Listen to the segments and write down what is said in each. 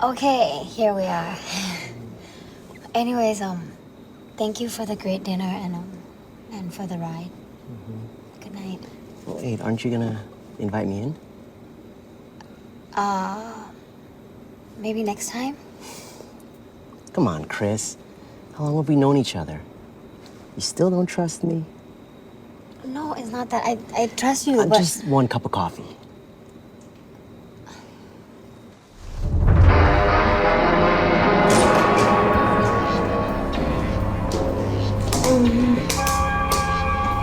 Okay, here we are. Anyways, thank you for the great dinner and for the ride. Good night. Well, hey, aren't you gonna invite me in? Maybe next time? Come on, Chris. How long have we known each other? You still don't trust me? No, it's not that. I trust you, but... Just one cup of coffee.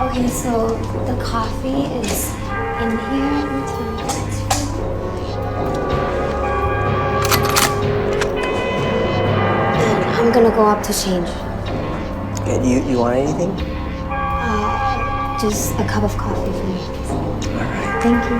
Okay, so the coffee is in here. And I'm gonna go up to change. Okay, you want anything? Just a cup of coffee for me. All right. Thank you.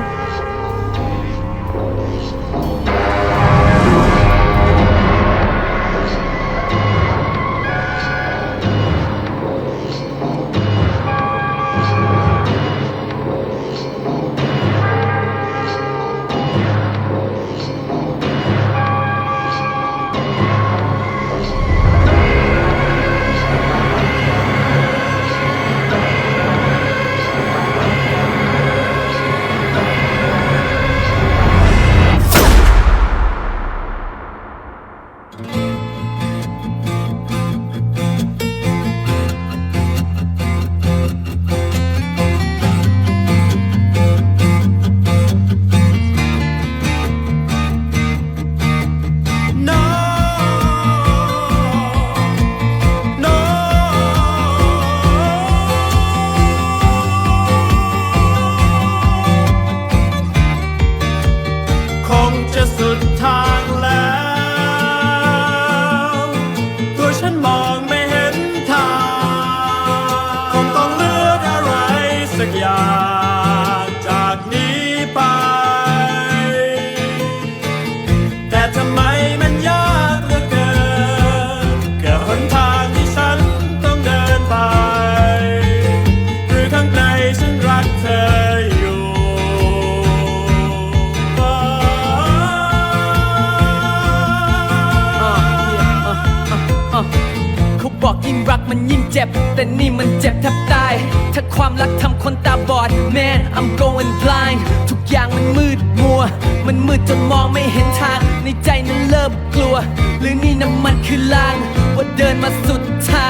มันยิ่งเจ็บแต่นี่มันเจ็บแทบตายถ้าความรักทำคนตาบอด Man I'm going blind ทุกอย่างมันมืดมัวมันมืดจนมองไม่เห็นทางในใจนั้นเริ่มกลัวหรือนี่น้ำมันคือลางว่าเดินมาสุดทา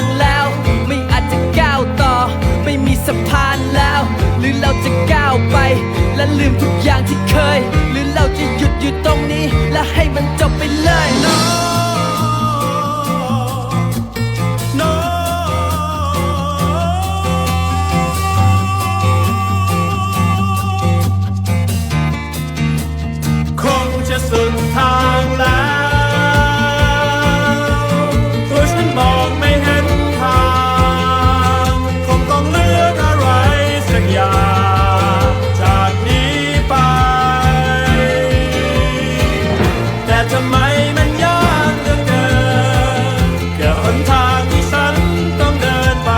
งแล้วไม่อาจจะก้าวต่อไม่มีสะพานแล้วหรือเราจะก้าวไปและลืมทุกอย่างที่เคยหรือเราจะหยุดอยู่ตรงนี้และให้มันจบไปเลย สุดทางแล้วตัวฉันมองไม่เห็นทางคงต้องเลือกอะไรสักอย่างจากนี้ไปแต่ทำไมมันยากเหลือเกินแค่หนทางที่ฉันต้องเดินไป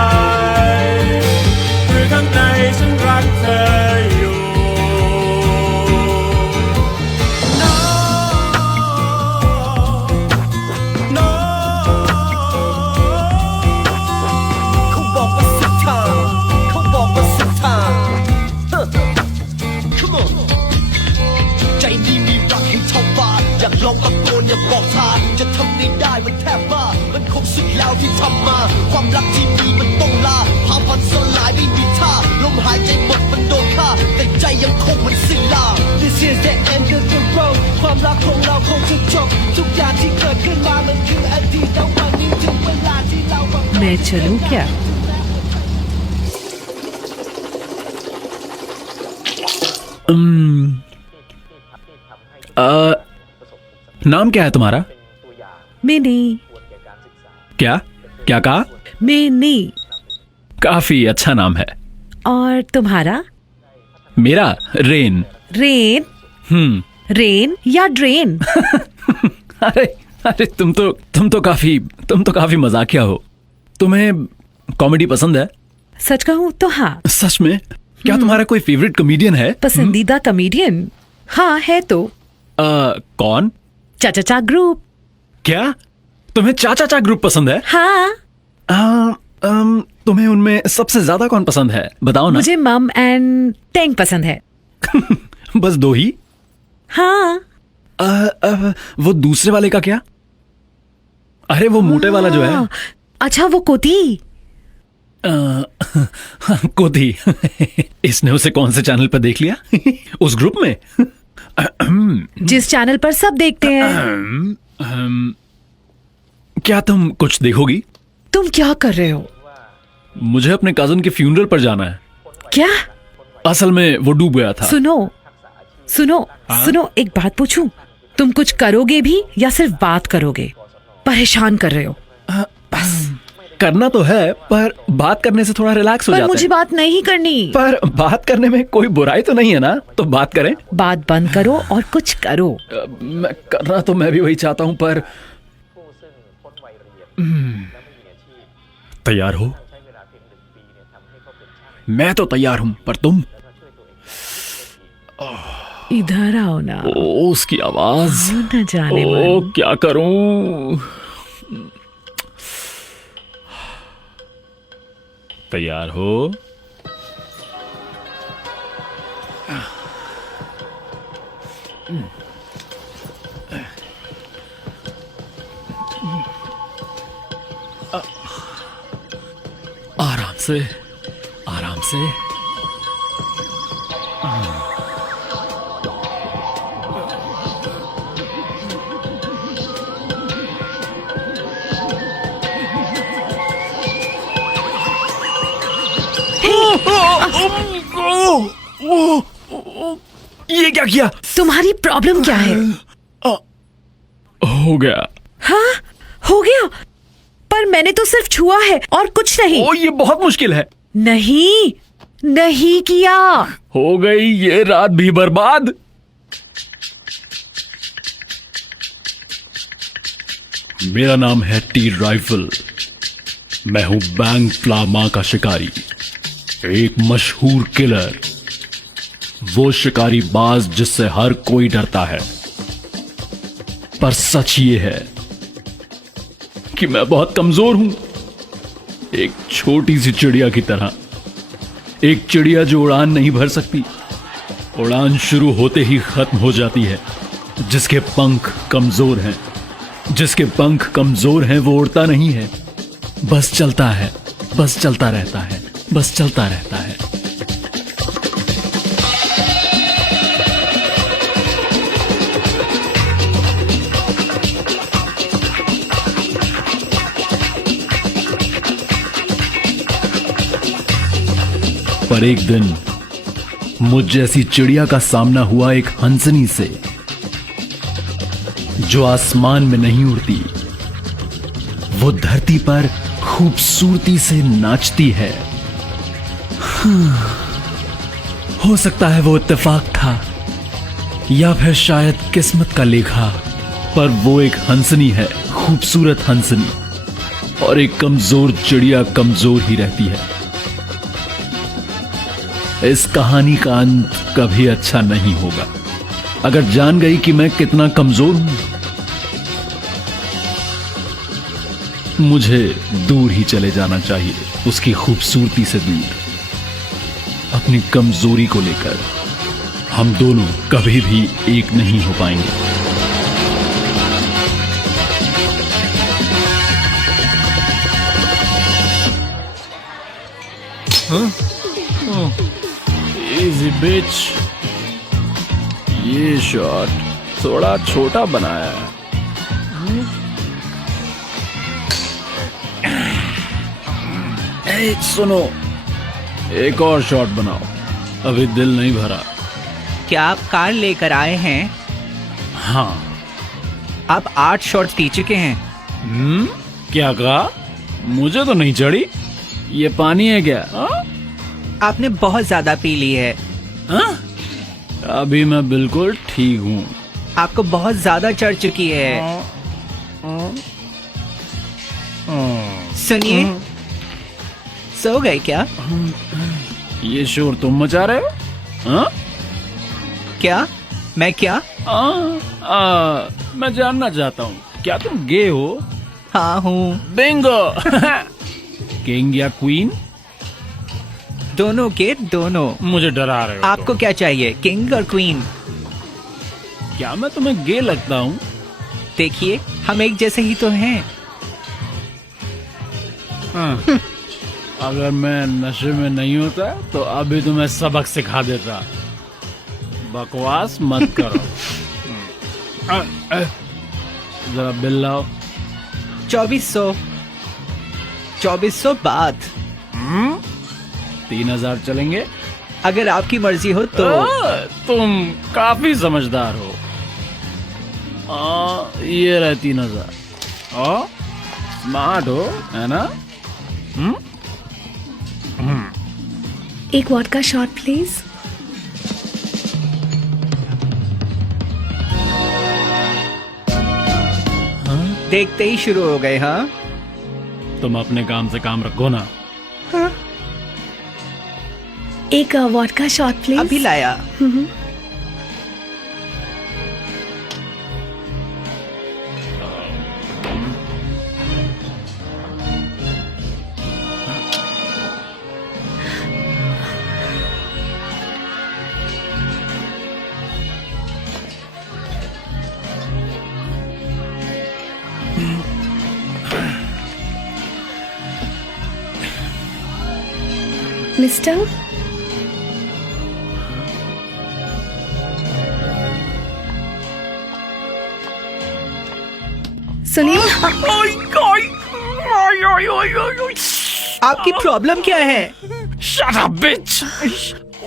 คือข้างในฉันรักเธออยู่ลองตะโกนอย่าบอกทางจะทำไงได้มันแทบบ้ามันคงสุดแล้วที่ทำมาความรักที่มีมันต้องลาภาพมันสลายไม่มีท่าลมหายใจหมดมันโดนฆ่าแต่ใจยังคงมันสิ้นลา This is the end of the road ความรักของเราคงจะจบทุกอย่างที่เกิดขึ้นมามันคืออดีตแต่วันนี้ถึงเวลาที่เราमैं चलूं क्या नाम क्या है तुम्हारा? Mini. क्या क्या कहा? Mini. काफी अच्छा नाम है। और तुम्हारा? मेरा रेन। रेन? रेन या ड्रेन? अरे अरे तुम तो काफी मजाकिया हो। तुम्हें कॉमेडी पसंद है? सच कहूँ तो हाँ। सच में? क्या तुम्हारा कोई फेवरेट कॉमेडियन है? पसंदीदा कॉमेडियन? हाँ है तो। कौन? चाचा ग्रुप। क्या तुम्हें चाचा ग्रुप पसंद है? हाँ, तुम्हें उनमें सबसे ज्यादा कौन पसंद है, बताओ ना। मुझे मम एंड टेंग पसंद है। बस दो ही? हाँ। वो दूसरे वाले का क्या? अरे वो मोटे वाला जो है। अच्छा, वो कोती। कोती। इसने उसे कौन से चैनल पर देख लिया? उस ग्रुप में? जिस चैनल पर सब देखते हैं। क्या तुम कुछ देखोगी? तुम क्या कर रहे हो? मुझे अपने कजन के फ्यूनरल पर जाना है। क्या? असल में वो डूब गया था। सुनो, एक बात पूछूं? तुम कुछ करोगे भी या सिर्फ बात करोगे? परेशान कर रहे हो। करना तो है, पर बात करने से थोड़ा रिलैक्स हो पर जाता मुझे है। बात नहीं करनी। पर बात करने में कोई बुराई तो नहीं है ना, तो बात करें। बात बंद करो और कुछ करो। मैं करना तो मैं भी वही चाहता हूं, पर तैयार हो? मैं तो तैयार हूं, पर तुम? इधर आओ ना। ओ, उसकी आवाज। न जाने ओ, मन। क्या करूं? तैयार हो? आराम से, आराम से। ये क्या किया? तुम्हारी प्रॉब्लम क्या है? हो गया। हाँ, हो गया। पर मैंने तो सिर्फ छुआ है और कुछ नहीं। ओ, ये बहुत मुश्किल है। नहीं किया। हो गई ये रात भी बर्बाद। मेरा नाम है टी राइफल। मैं हूं बैंग प्लामा का शिकारी, एक मशहूर किलर। वो शिकारी बाज जिससे हर कोई डरता है। पर सच ये है कि मैं बहुत कमजोर हूं, एक छोटी सी चिड़िया की तरह। एक चिड़िया जो उड़ान नहीं भर सकती, उड़ान शुरू होते ही खत्म हो जाती है। जिसके पंख कमजोर हैं, जिसके पंख कमजोर हैं, वो उड़ता नहीं है, बस चलता है, बस चलता रहता है, बस चलता रहता है। पर एक दिन मुझ जैसी चिड़िया का सामना हुआ एक हंसनी से, जो आसमान में नहीं उड़ती, वो धरती पर खूबसूरती से नाचती है। हो सकता है वो इत्तेफाक था या फिर शायद किस्मत का लेखा, पर वो एक हंसनी है, खूबसूरत हंसनी। और एक कमजोर चिड़िया कमजोर ही रहती है। इस कहानी का अंत कभी अच्छा नहीं होगा। अगर जान गई कि मैं कितना कमजोर हूं, मुझे दूर ही चले जाना चाहिए, उसकी खूबसूरती से दूर। अपनी कमजोरी को लेकर हम दोनों कभी भी एक नहीं हो पाएंगे। इजी बिच। ये शॉट थोड़ा छोटा बनाया है। सुनो, एक और शॉट बनाओ, अभी दिल नहीं भरा। क्या आप कार लेकर आए हैं? हाँ। आप 8 शॉट्स पी चुके हैं। क्या कहा? मुझे तो नहीं चढ़ी। ये पानी है क्या? आपने बहुत ज्यादा पी ली है। अभी मैं बिल्कुल ठीक हूँ। आपको बहुत ज्यादा चढ़ चुकी है। सुनिए, सो गए क्या? ये शोर तुम मचा रहे हो? हाँ? क्या मैं क्या? मैं जानना चाहता हूँ, क्या तुम गे हो? हाँ हूँ। बिंगो। किंग या क्वीन? दोनों के दोनों। मुझे डरा रहे हो। आपको क्या चाहिए, किंग और क्वीन? क्या मैं तुम्हें गे लगता हूँ? देखिए, हम एक जैसे ही तो हैं। अगर मैं नशे में नहीं होता तो अभी तुम्हें सबक सिखा देता। बकवास मत करो। जरा बिल लाओ। 2400 बाद। 3000 चलेंगे? अगर आपकी मर्जी हो तो। तुम काफी समझदार हो। ये रहे 3000। स्मार्ट हो, है ना? एक वोडका शॉट प्लीज। देखते ही शुरू हो गए। हाँ, तुम अपने काम से काम रखो ना। एक वोडका शॉट प्लीज। अभी लाया। मिस्टर, सुनिए। आपकी प्रॉब्लम क्या है? Shut up, bitch!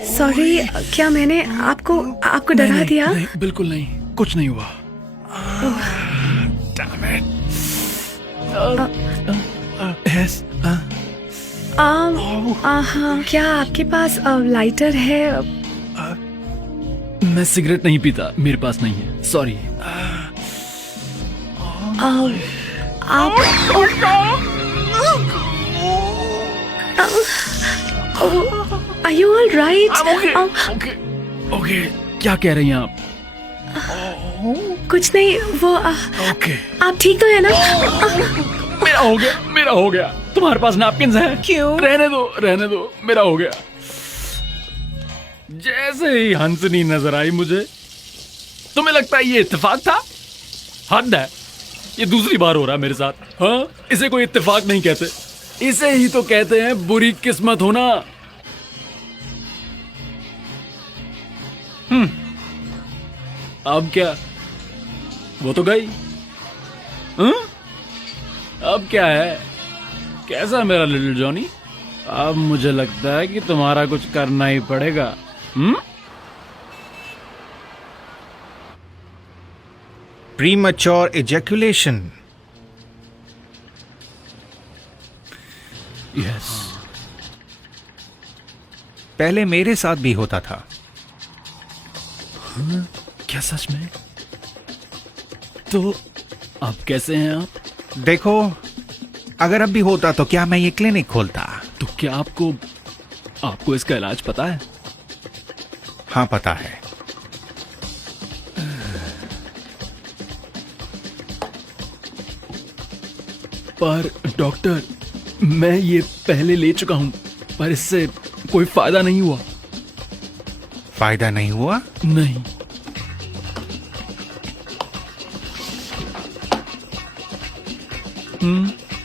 सॉरी, क्या मैंने आपको डरा दिया? नहीं, बिल्कुल नहीं, कुछ नहीं हुआ। Damn it. Yes. हाँ, क्या आपके पास लाइटर है? मैं सिगरेट नहीं पीता, मेरे पास नहीं है, सॉरी। आप Are you all right? Okay, क्या कह रही हैं आप? कुछ नहीं, वो ओके, आप ठीक तो है ना? मेरा हो गया। तुम्हारे पास नैपकिन्स हैं? क्यों? रहने दो, मेरा हो गया। जैसे ही हंसनी नजर आई मुझे, तुम्हें लगता है ये इत्तेफाक था? हद है, ये दूसरी बार हो रहा है मेरे साथ। हाँ, इसे कोई इत्तेफाक नहीं कहते, इसे ही तो कहते हैं बुरी किस्मत होना। अब क्या, वो तो गई। अब क्या है? कैसा मेरा लिटिल जॉनी? अब मुझे लगता है कि तुम्हारा कुछ करना ही पड़ेगा। Premature ejaculation. यस। पहले मेरे साथ भी होता था। क्या सच में? तो अब कैसे हैं आप? देखो, अगर अब भी होता तो क्या मैं ये क्लिनिक खोलता? तो क्या आपको इसका इलाज पता है? हाँ, पता है। पर डॉक्टर, मैं ये पहले ले चुका हूं, पर इससे कोई फायदा नहीं हुआ। फायदा नहीं हुआ? नहीं।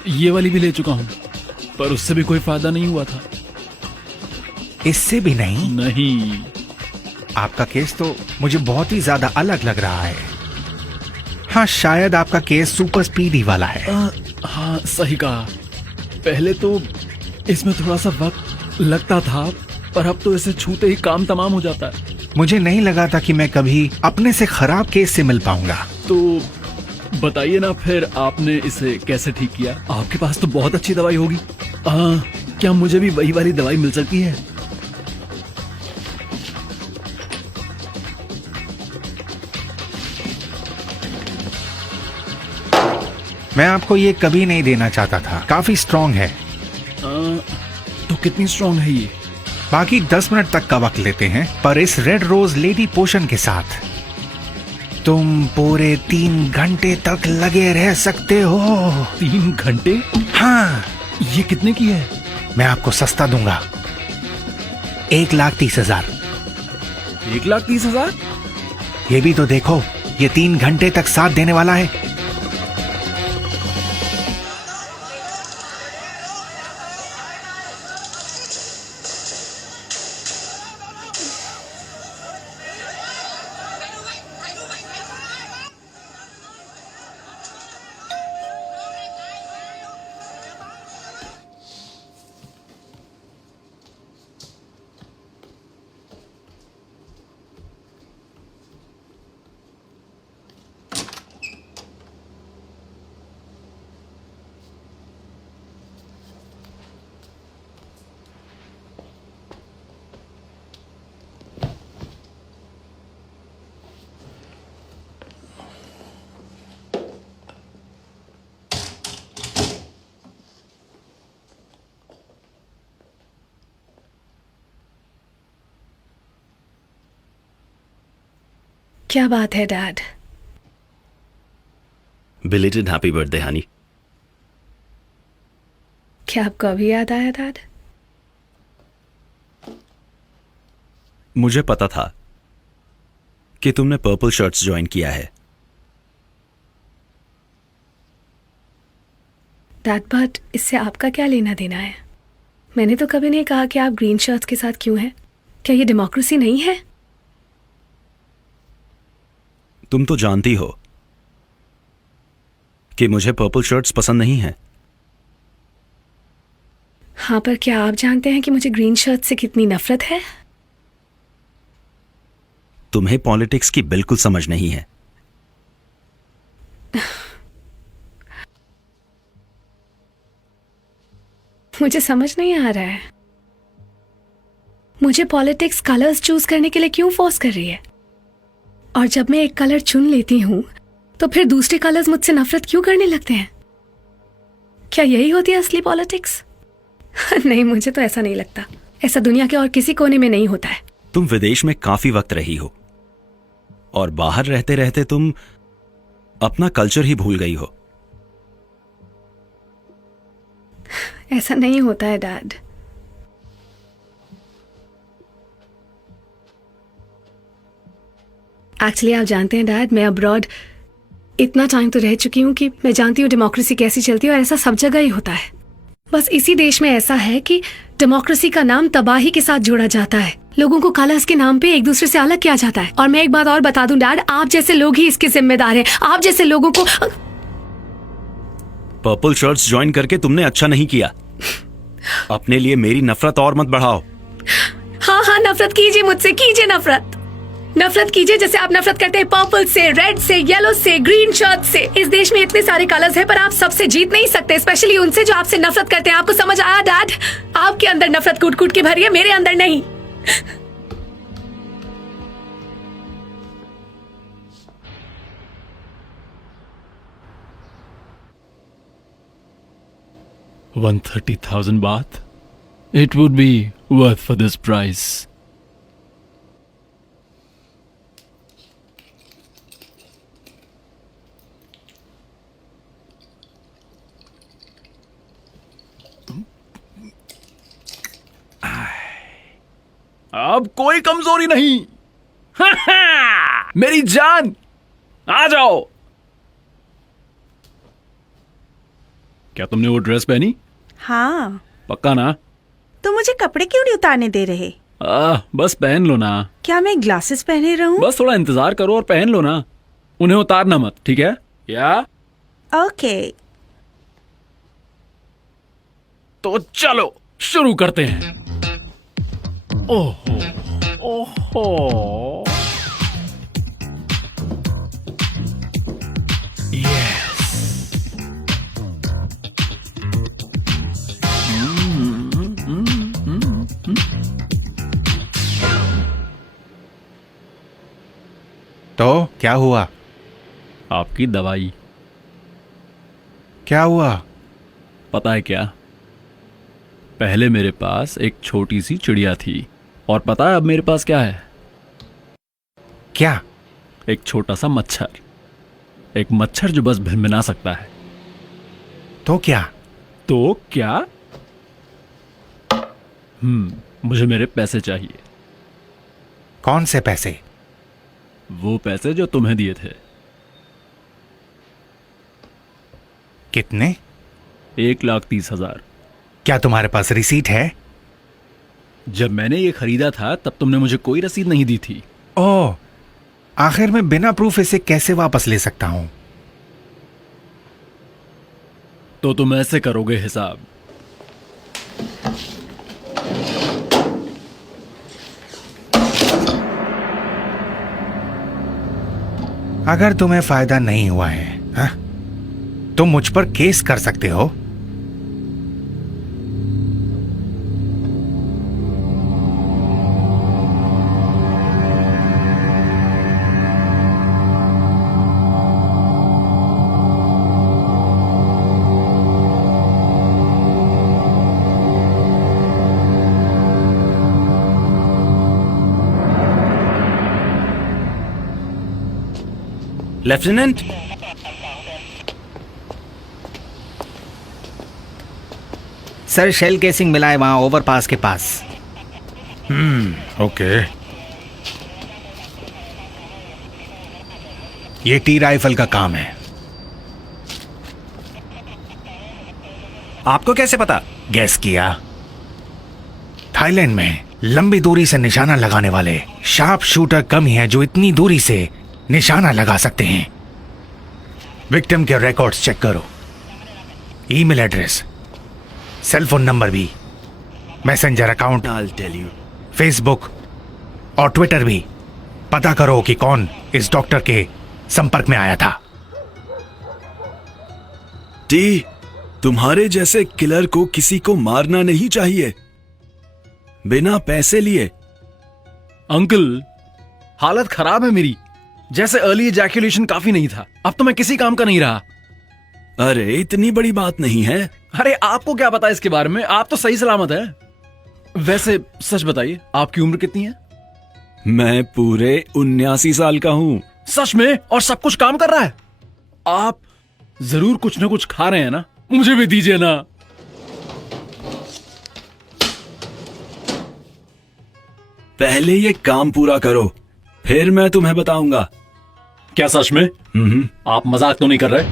ये वाली भी ले चुका हूं, पर उससे भी कोई फायदा नहीं हुआ था। इससे भी नहीं? नहीं। आपका केस तो मुझे बहुत ही ज्यादा अलग लग रहा है। हाँ, शायद आपका केस सुपर स्पीडी वाला है। हाँ, सही कहा। पहले तो इसमें थोड़ा सा वक्त लगता था, पर अब तो इसे छूते ही काम तमाम हो जाता है। मुझे नहीं लगा था कि मैं कभी अपने से खराब केस से मिल पाऊंगा। तो बताइए ना, फिर आपने इसे कैसे ठीक किया? आपके पास तो बहुत अच्छी दवाई होगी। क्या मुझे भी वही वाली दवाई मिल सकती है? मैं आपको ये कभी नहीं देना चाहता था। काफी स्ट्रांग है। तो कितनी स्ट्रांग है ये? बाकी 10 मिनट तक का वक्त लेते हैं, पर इस रेड रोज लेडी पोशन के साथ तुम पूरे 3 घंटे तक लगे रह सकते हो। 3 घंटे? हाँ, ये कितने की है? मैं आपको सस्ता दूंगा, 1,30,000। 1,30,000? ये भी तो देखो, ये 3 घंटे तक साथ देने वाला है। क्या बात है dad? Belated happy birthday Honey. क्या आपको अभी याद आया डैड? मुझे पता था कि तुमने पर्पल शर्ट्स ज्वाइन किया है। डैड बट इससे आपका क्या लेना देना है? मैंने तो कभी नहीं कहा कि आप ग्रीन शर्ट्स के साथ क्यों हैं। क्या ये डेमोक्रेसी नहीं है? तुम तो जानती हो कि मुझे पर्पल शर्ट्स पसंद नहीं है। हाँ, पर क्या आप जानते हैं कि मुझे ग्रीन शर्ट से कितनी नफरत है? तुम्हें पॉलिटिक्स की बिल्कुल समझ नहीं है। मुझे समझ नहीं आ रहा है, मुझे पॉलिटिक्स कलर्स चूज करने के लिए क्यों फोर्स कर रही है? और जब मैं एक कलर चुन लेती हूं तो फिर दूसरे कलर्स मुझसे नफरत क्यों करने लगते हैं? क्या यही होती है असली पॉलिटिक्स? नहीं, मुझे तो ऐसा नहीं लगता। ऐसा दुनिया के और किसी कोने में नहीं होता है। तुम विदेश में काफी वक्त रही हो और बाहर रहते रहते तुम अपना कल्चर ही भूल गई हो। ऐसा नहीं होता है डैड। एक्चुअली आप जानते हैं डैड, मैं अब्रॉड इतना टाइम तो रह चुकी हूँ कि मैं जानती हूँ डेमोक्रेसी कैसी चलती है, और ऐसा सब जगह ही होता है। बस इसी देश में ऐसा है कि डेमोक्रेसी का नाम तबाही के साथ जोड़ा जाता है। लोगों को कलर्स के नाम पे एक दूसरे से अलग किया जाता है। और मैं एक बात और बता दूं डैड, आप जैसे लोग ही इसके जिम्मेदार हैं। आप जैसे लोगों को पर्पल शर्ट्स ज्वाइन करके तुमने अच्छा नहीं किया। अपने लिए मेरी नफरत और मत बढ़ाओ। हाँ हाँ, नफरत कीजिए मुझसे, कीजिए नफरत कीजिए, जैसे आप नफरत करते हैं पर्पल से, रेड से, येलो से, ग्रीन शर्ट से। इस देश में इतने सारे कलर्स हैं, पर आप सबसे जीत नहीं सकते, स्पेशली उनसे जो आपसे नफरत करते हैं। आपको समझ आया डैड? आपके अंदर नफरत कूट कूट के भरी है, मेरे अंदर नहीं। $130,000 baht? It would be worth for this price. अब कोई कमजोरी नहीं। मेरी जान, आ जाओ। क्या तुमने वो ड्रेस पहनी? हाँ। पक्का ना? तो मुझे कपड़े क्यों नहीं उतारने दे रहे? बस पहन लो ना। क्या मैं ग्लासेस पहने रहूं? बस थोड़ा इंतजार करो और पहन लो ना। उन्हें उतारना मत, ठीक है? या? ओके। तो चलो शुरू करते हैं। ओहो, ओहो। यस। तो क्या हुआ? आपकी दवाई। क्या हुआ? पता है क्या, पहले मेरे पास एक छोटी सी चिड़िया थी, और पता है अब मेरे पास क्या है? क्या? एक छोटा सा मच्छर, एक मच्छर जो बस भिनभिना सकता है। तो क्या? तो क्या? मुझे मेरे पैसे चाहिए। कौन से पैसे? वो पैसे जो तुम्हें दिए थे। कितने? 1,30,000। क्या तुम्हारे पास रिसीट है? जब मैंने ये खरीदा था तब तुमने मुझे कोई रसीद नहीं दी थी। ओह, आखिर मैं बिना प्रूफ इसे कैसे वापस ले सकता हूं? तो तुम ऐसे करोगे हिसाब। अगर तुम्हें फायदा नहीं हुआ है हा? तुम मुझ पर केस कर सकते हो। लेफ्टिनेंट, सर शेल केसिंग मिला है वहां ओवरपास के पास। ओके। ये टी राइफल का काम है। आपको कैसे पता? गैस किया। थाईलैंड में लंबी दूरी से निशाना लगाने वाले शार्प शूटर कम ही हैं जो इतनी दूरी से निशाना लगा सकते हैं। विक्टिम के रिकॉर्ड्स चेक करो, email address, cell phone number भी, messenger account, I'll tell you. Facebook और ट्विटर भी। पता करो कि कौन इस डॉक्टर के संपर्क में आया था। टी, तुम्हारे जैसे किलर को किसी को मारना नहीं चाहिए बिना पैसे लिए। अंकल, हालत खराब है मेरी। जैसे अर्ली इजैक्यूलेशन काफी नहीं था, अब तो मैं किसी काम का नहीं रहा। अरे इतनी बड़ी बात नहीं है। अरे आपको क्या पता इसके बारे में? आप तो सही सलामत है। वैसे सच बताइए, आपकी उम्र कितनी है? मैं पूरे 79 साल का हूं। सच में? और सब कुछ काम कर रहा है? आप जरूर कुछ ना कुछ खा रहे हैं ना? मुझे भी दीजिए ना। पहले ये काम पूरा करो, फिर मैं तुम्हें बताऊंगा। क्या सच में? आप मजाक तो नहीं कर रहे?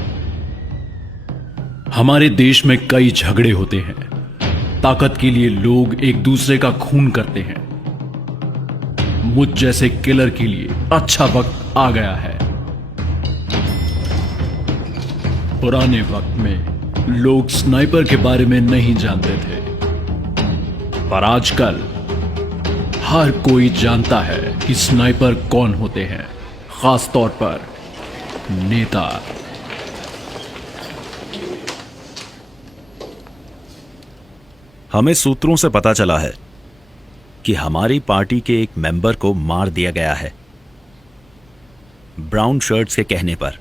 हमारे देश में कई झगड़े होते हैं। ताकत के लिए लोग एक दूसरे का खून करते हैं। मुझ जैसे किलर के लिए अच्छा वक्त आ गया है। पुराने वक्त में लोग स्नाइपर के बारे में नहीं जानते थे, पर आजकल हर कोई जानता है कि स्नाइपर कौन होते हैं, खास तौर पर नेता। हमें सूत्रों से पता चला है कि हमारी पार्टी के एक मेंबर को मार दिया गया है, ब्राउन शर्ट्स के कहने पर।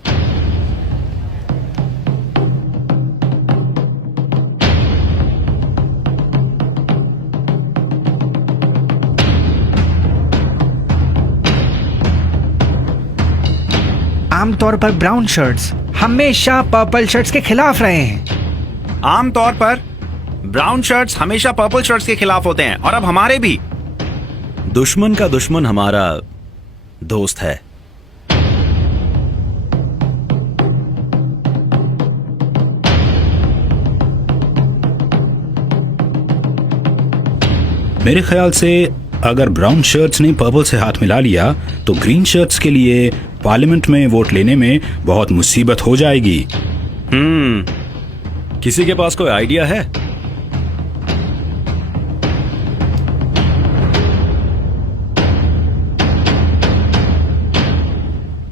आमतौर पर ब्राउन शर्ट्स हमेशा पर्पल शर्ट्स के खिलाफ रहे हैं। आमतौर पर ब्राउन शर्ट्स हमेशा पर्पल शर्ट्स के खिलाफ होते हैं, और अब हमारे भी। दुश्मन का दुश्मन हमारा दोस्त है। मेरे ख्याल से अगर ब्राउन शर्ट्स ने पर्पल से हाथ मिला लिया तो ग्रीन शर्ट्स के लिए पार्लियामेंट में वोट लेने में बहुत मुसीबत हो जाएगी। किसी के पास कोई आइडिया है?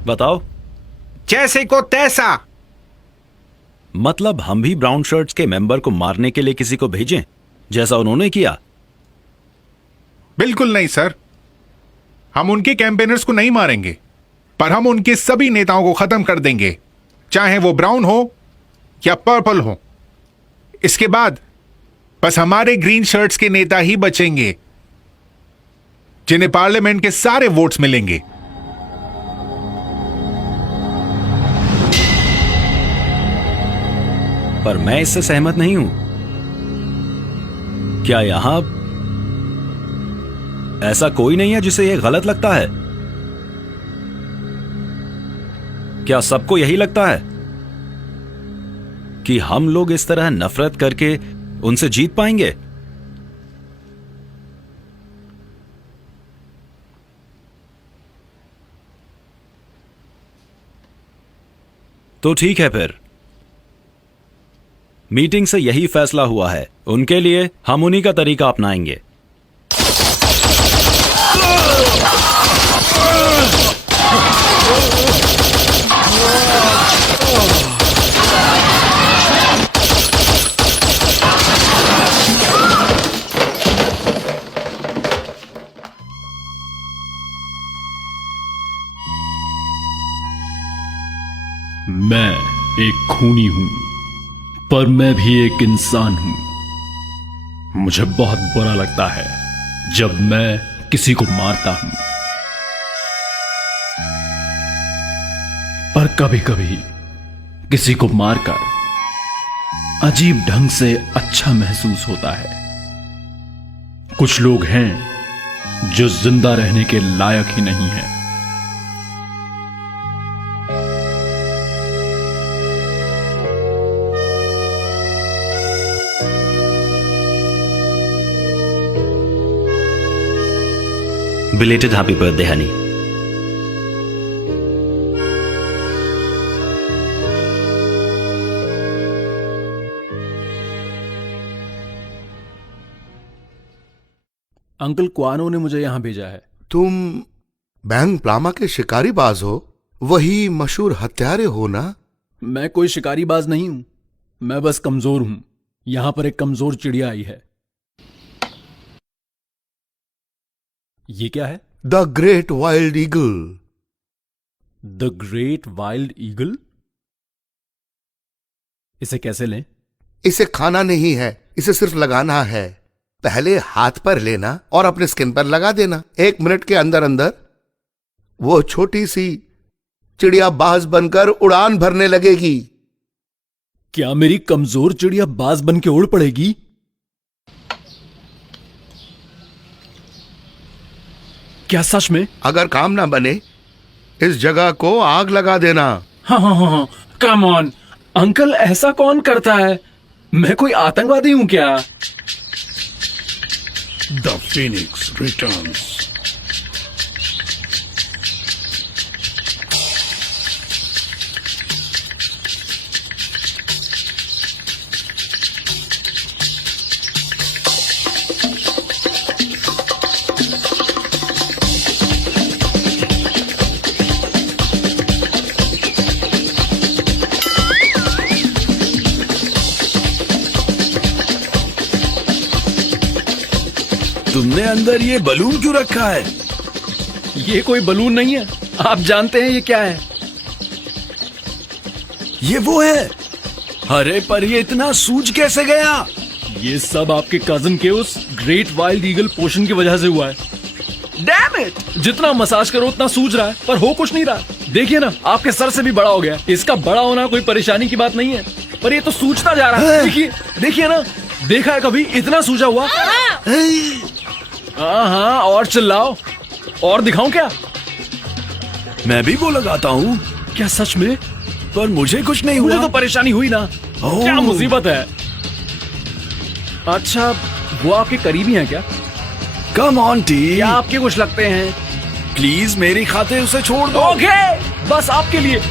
बताओ। जैसे को तैसा। मतलब हम भी ब्राउन शर्ट्स के मेंबर को मारने के लिए किसी को भेजें, जैसा उन्होंने किया? बिल्कुल नहीं सर, हम उनके कैंपेनर्स को नहीं मारेंगे, पर हम उनके सभी नेताओं को खत्म कर देंगे, चाहे वो ब्राउन हो या पर्पल हो। इसके बाद बस हमारे ग्रीन शर्ट्स के नेता ही बचेंगे, जिन्हें पार्लियामेंट के सारे वोट्स मिलेंगे। पर मैं इससे सहमत नहीं हूं। क्या यहां ऐसा कोई नहीं है जिसे यह गलत लगता है? क्या सबको यही लगता है कि हम लोग इस तरह नफरत करके उनसे जीत पाएंगे? तो ठीक है, फिर मीटिंग से यही फैसला हुआ है। उनके लिए हम उन्हीं का तरीका अपनाएंगे। मैं एक खूनी हूं, पर मैं भी एक इंसान हूं। मुझे बहुत बुरा लगता है जब मैं किसी को मारता हूं, पर कभी कभी किसी को मारकर अजीब ढंग से अच्छा महसूस होता है। कुछ लोग हैं जो जिंदा रहने के लायक ही नहीं हैं। Belated happy birthday, honey. Uncle क्वानो ने मुझे यहां भेजा है। तुम बैंग प्लामा के शिकारी बाज हो? वही मशहूर हत्यारे हो ना? मैं कोई शिकारी बाज नहीं हूं, मैं बस कमजोर हूं। यहां पर एक कमजोर चिड़िया आई है। ये क्या है? The great wild eagle. The great wild eagle? इसे कैसे लें? इसे खाना नहीं है, इसे सिर्फ लगाना है। पहले हाथ पर लेना और अपने स्किन पर लगा देना। 1 मिनट के अंदर अंदर वो छोटी सी चिड़िया बाज बनकर उड़ान भरने लगेगी। क्या मेरी कमजोर चिड़िया बाज बन के उड़ पड़ेगी? क्या सच में? अगर काम ना बने इस जगह को आग लगा देना। हाँ, कम ऑन अंकल, ऐसा कौन करता है? मैं कोई आतंकवादी हूं क्या? The Phoenix returns. तुमने अंदर ये बलून क्यों रखा है? ये कोई बलून नहीं है। आप जानते हैं ये क्या है? ये वो है। अरे पर ये इतना सूज कैसे गया? ये सब आपके कजन के उस ग्रेट वाइल्ड ईगल पोशन की वजह से हुआ है। Damn it! जितना मसाज करो उतना सूज रहा है, पर हो कुछ नहीं रहा। देखिए ना, आपके सर से भी बड़ा हो गया। इसका बड़ा होना कोई परेशानी की बात नहीं है, पर ये तो सूजता जा रहा है। देखिए ना, देखा है कभी इतना सूजा हुआ? हाँ, और चिल्लाओ, और दिखाऊं क्या? मैं भी वो लगाता हूँ। क्या सच में? पर मुझे कुछ नहीं हुआ। मुझे तो परेशानी हुई ना। क्या मुसीबत है? अच्छा, वो आपके करीबी हैं क्या? Come on T. क्या आपके कुछ लगते हैं? प्लीज मेरी खातिर उसे छोड़ दो। ओके, बस आपके लिए।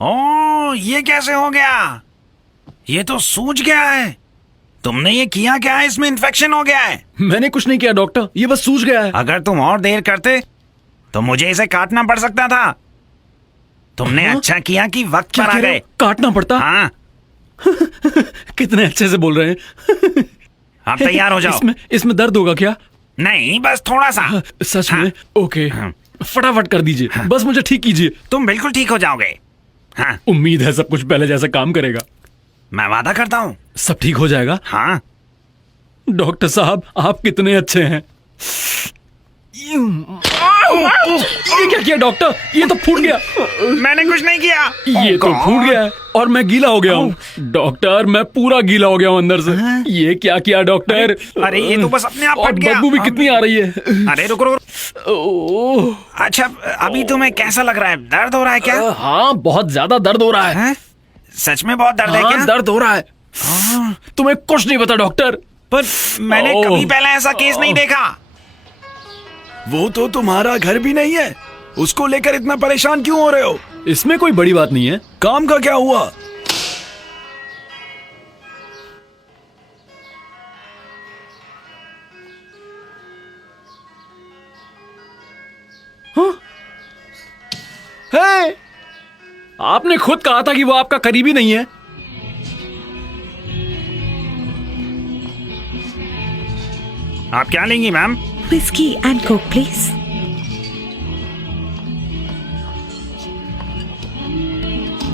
ओ, ये कैसे हो गया? ये तो सूज गया है। तुमने ये किया क्या है? इसमें इन्फेक्शन हो गया है। मैंने कुछ नहीं किया डॉक्टर, ये बस सूज गया है। अगर तुम और देर करते तो मुझे इसे काटना पड़ सकता था। तुमने अच्छा किया कि वक्त पर आ गए। काटना पड़ता? हाँ। कितने अच्छे से बोल रहे हैं। आप तैयार हो जाओ। इसमें दर्द होगा क्या? नहीं, बस थोड़ा सा। सच में? ओके, फटाफट कर दीजिए। बस मुझे ठीक कीजिए। तुम बिल्कुल ठीक हो जाओगे। हाँ। उम्मीद है सब कुछ पहले जैसा काम करेगा। मैं वादा करता हूँ सब ठीक हो जाएगा। हाँ। डॉक्टर साहब आप कितने अच्छे हैं। ये क्या किया डॉक्टर? ये तो फूट गया। मैंने कुछ नहीं किया। ये तो फूट गया है और मैं गीला हो गया हूँ। डॉक्टर मैं पूरा गीला हो गया हूँ अंदर से। ये क्या किया डॉक्टर? अरे ये तो बस अपने आप और फट गया। बदबू भी कितनी आ रही है। अरे रुको रुको। अच्छा अभी तुम्हें कैसा लग रहा है? दर्द हो रहा है क्या? हाँ बहुत ज्यादा दर्द हो रहा है। सच में बहुत दर्द है क्या? दर्द हो रहा है। तुम्हें कुछ नहीं पता डॉक्टर। पर मैंने कभी पहले ऐसा केस नहीं देखा। वो तो तुम्हारा घर भी नहीं है, उसको लेकर इतना परेशान क्यों हो रहे हो? इसमें कोई बड़ी बात नहीं है। काम का क्या हुआ? है? आपने खुद कहा था कि वो आपका करीबी नहीं है। आप क्या लेंगी ma'am? Whiskey and Coke, please.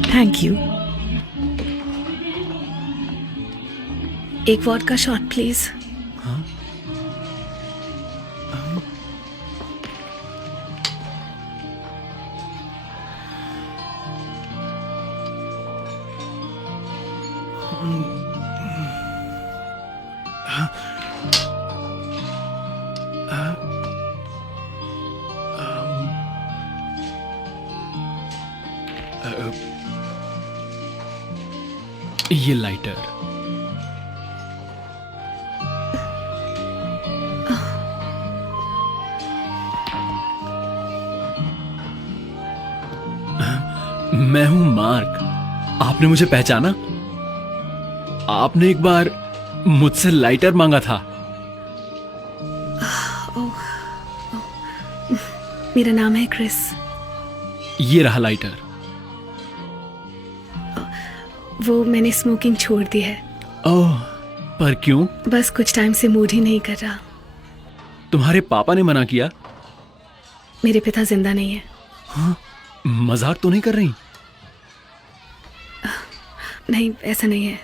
Thank you. एक वोडका शॉट प्लीज। ये लाइटर। मैं हूं मार्क। आपने मुझे पहचाना? आपने एक बार मुझसे लाइटर मांगा था। मेरा नाम है क्रिस। ये रहा लाइटर। वो मैंने स्मोकिंग छोड़ दी है। ओह, पर क्यों? बस कुछ टाइम से मूड ही नहीं कर रहा। तुम्हारे पापा ने मना किया? मेरे पिता जिंदा नहीं है। हाँ? मजाक तो नहीं कर रही? नहीं ऐसा नहीं है,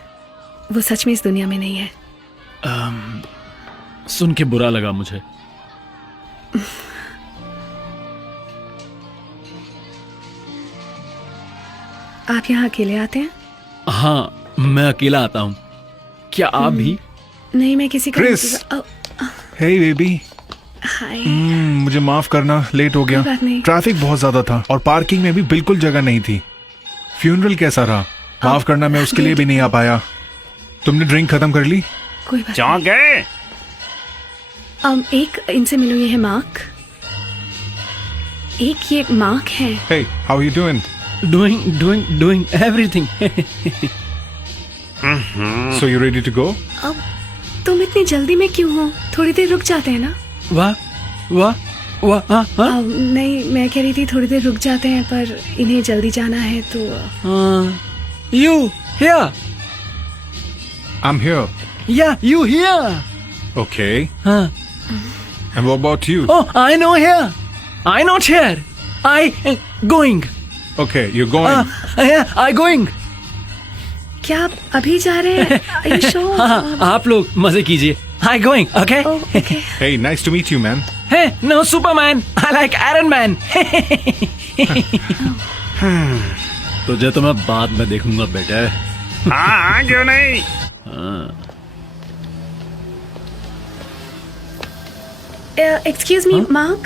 वो सच में इस दुनिया में नहीं है। सुन के बुरा लगा मुझे। आप यहाँ अकेले आते हैं? हाँ मैं अकेला आता हूँ। क्या आप भी? नहीं मैं किसी का क्रिस। हे बेबी। हाय। मुझे माफ करना, लेट हो गया। कोई बात नहीं। ट्रैफिक बहुत ज्यादा था और पार्किंग में भी बिल्कुल जगह नहीं थी। फ्यूनरल कैसा रहा? माफ करना, मैं उसके लिए भी नहीं आ पाया। तुमने ड्रिंक खत्म कर ली? कोई बात चौंक गए? एक इनसे मिलो, ये है मार्क। एक ये मार्क है। Hey, how are you doing? Doing everything. So you ready to go? अब तुम इतनी जल्दी में क्यों हो? थोड़ी देर रुक जाते हैं ना? वाह हाँ? नहीं मैं कह रही थी थोड़ी देर रुक जाते हैं, पर इन्हें जल्दी जाना है तो। You here? I'm here. Yeah, you here? Okay. हाँ. And what about you? Oh, I know here. I not here. I going. Okay, you're going. Yeah, I going. क्या आप अभी जा रहे हैं? Are you sure? हाँ, आप लोग मजे कीजिए। I going, okay? Oh, okay. Hey, nice to meet you, man. Hey, no Superman. I like Iron Man. तुझे तो मैं बाद में देखूंगा बेटा। हाँ क्यों नहीं? Excuse me, Mark.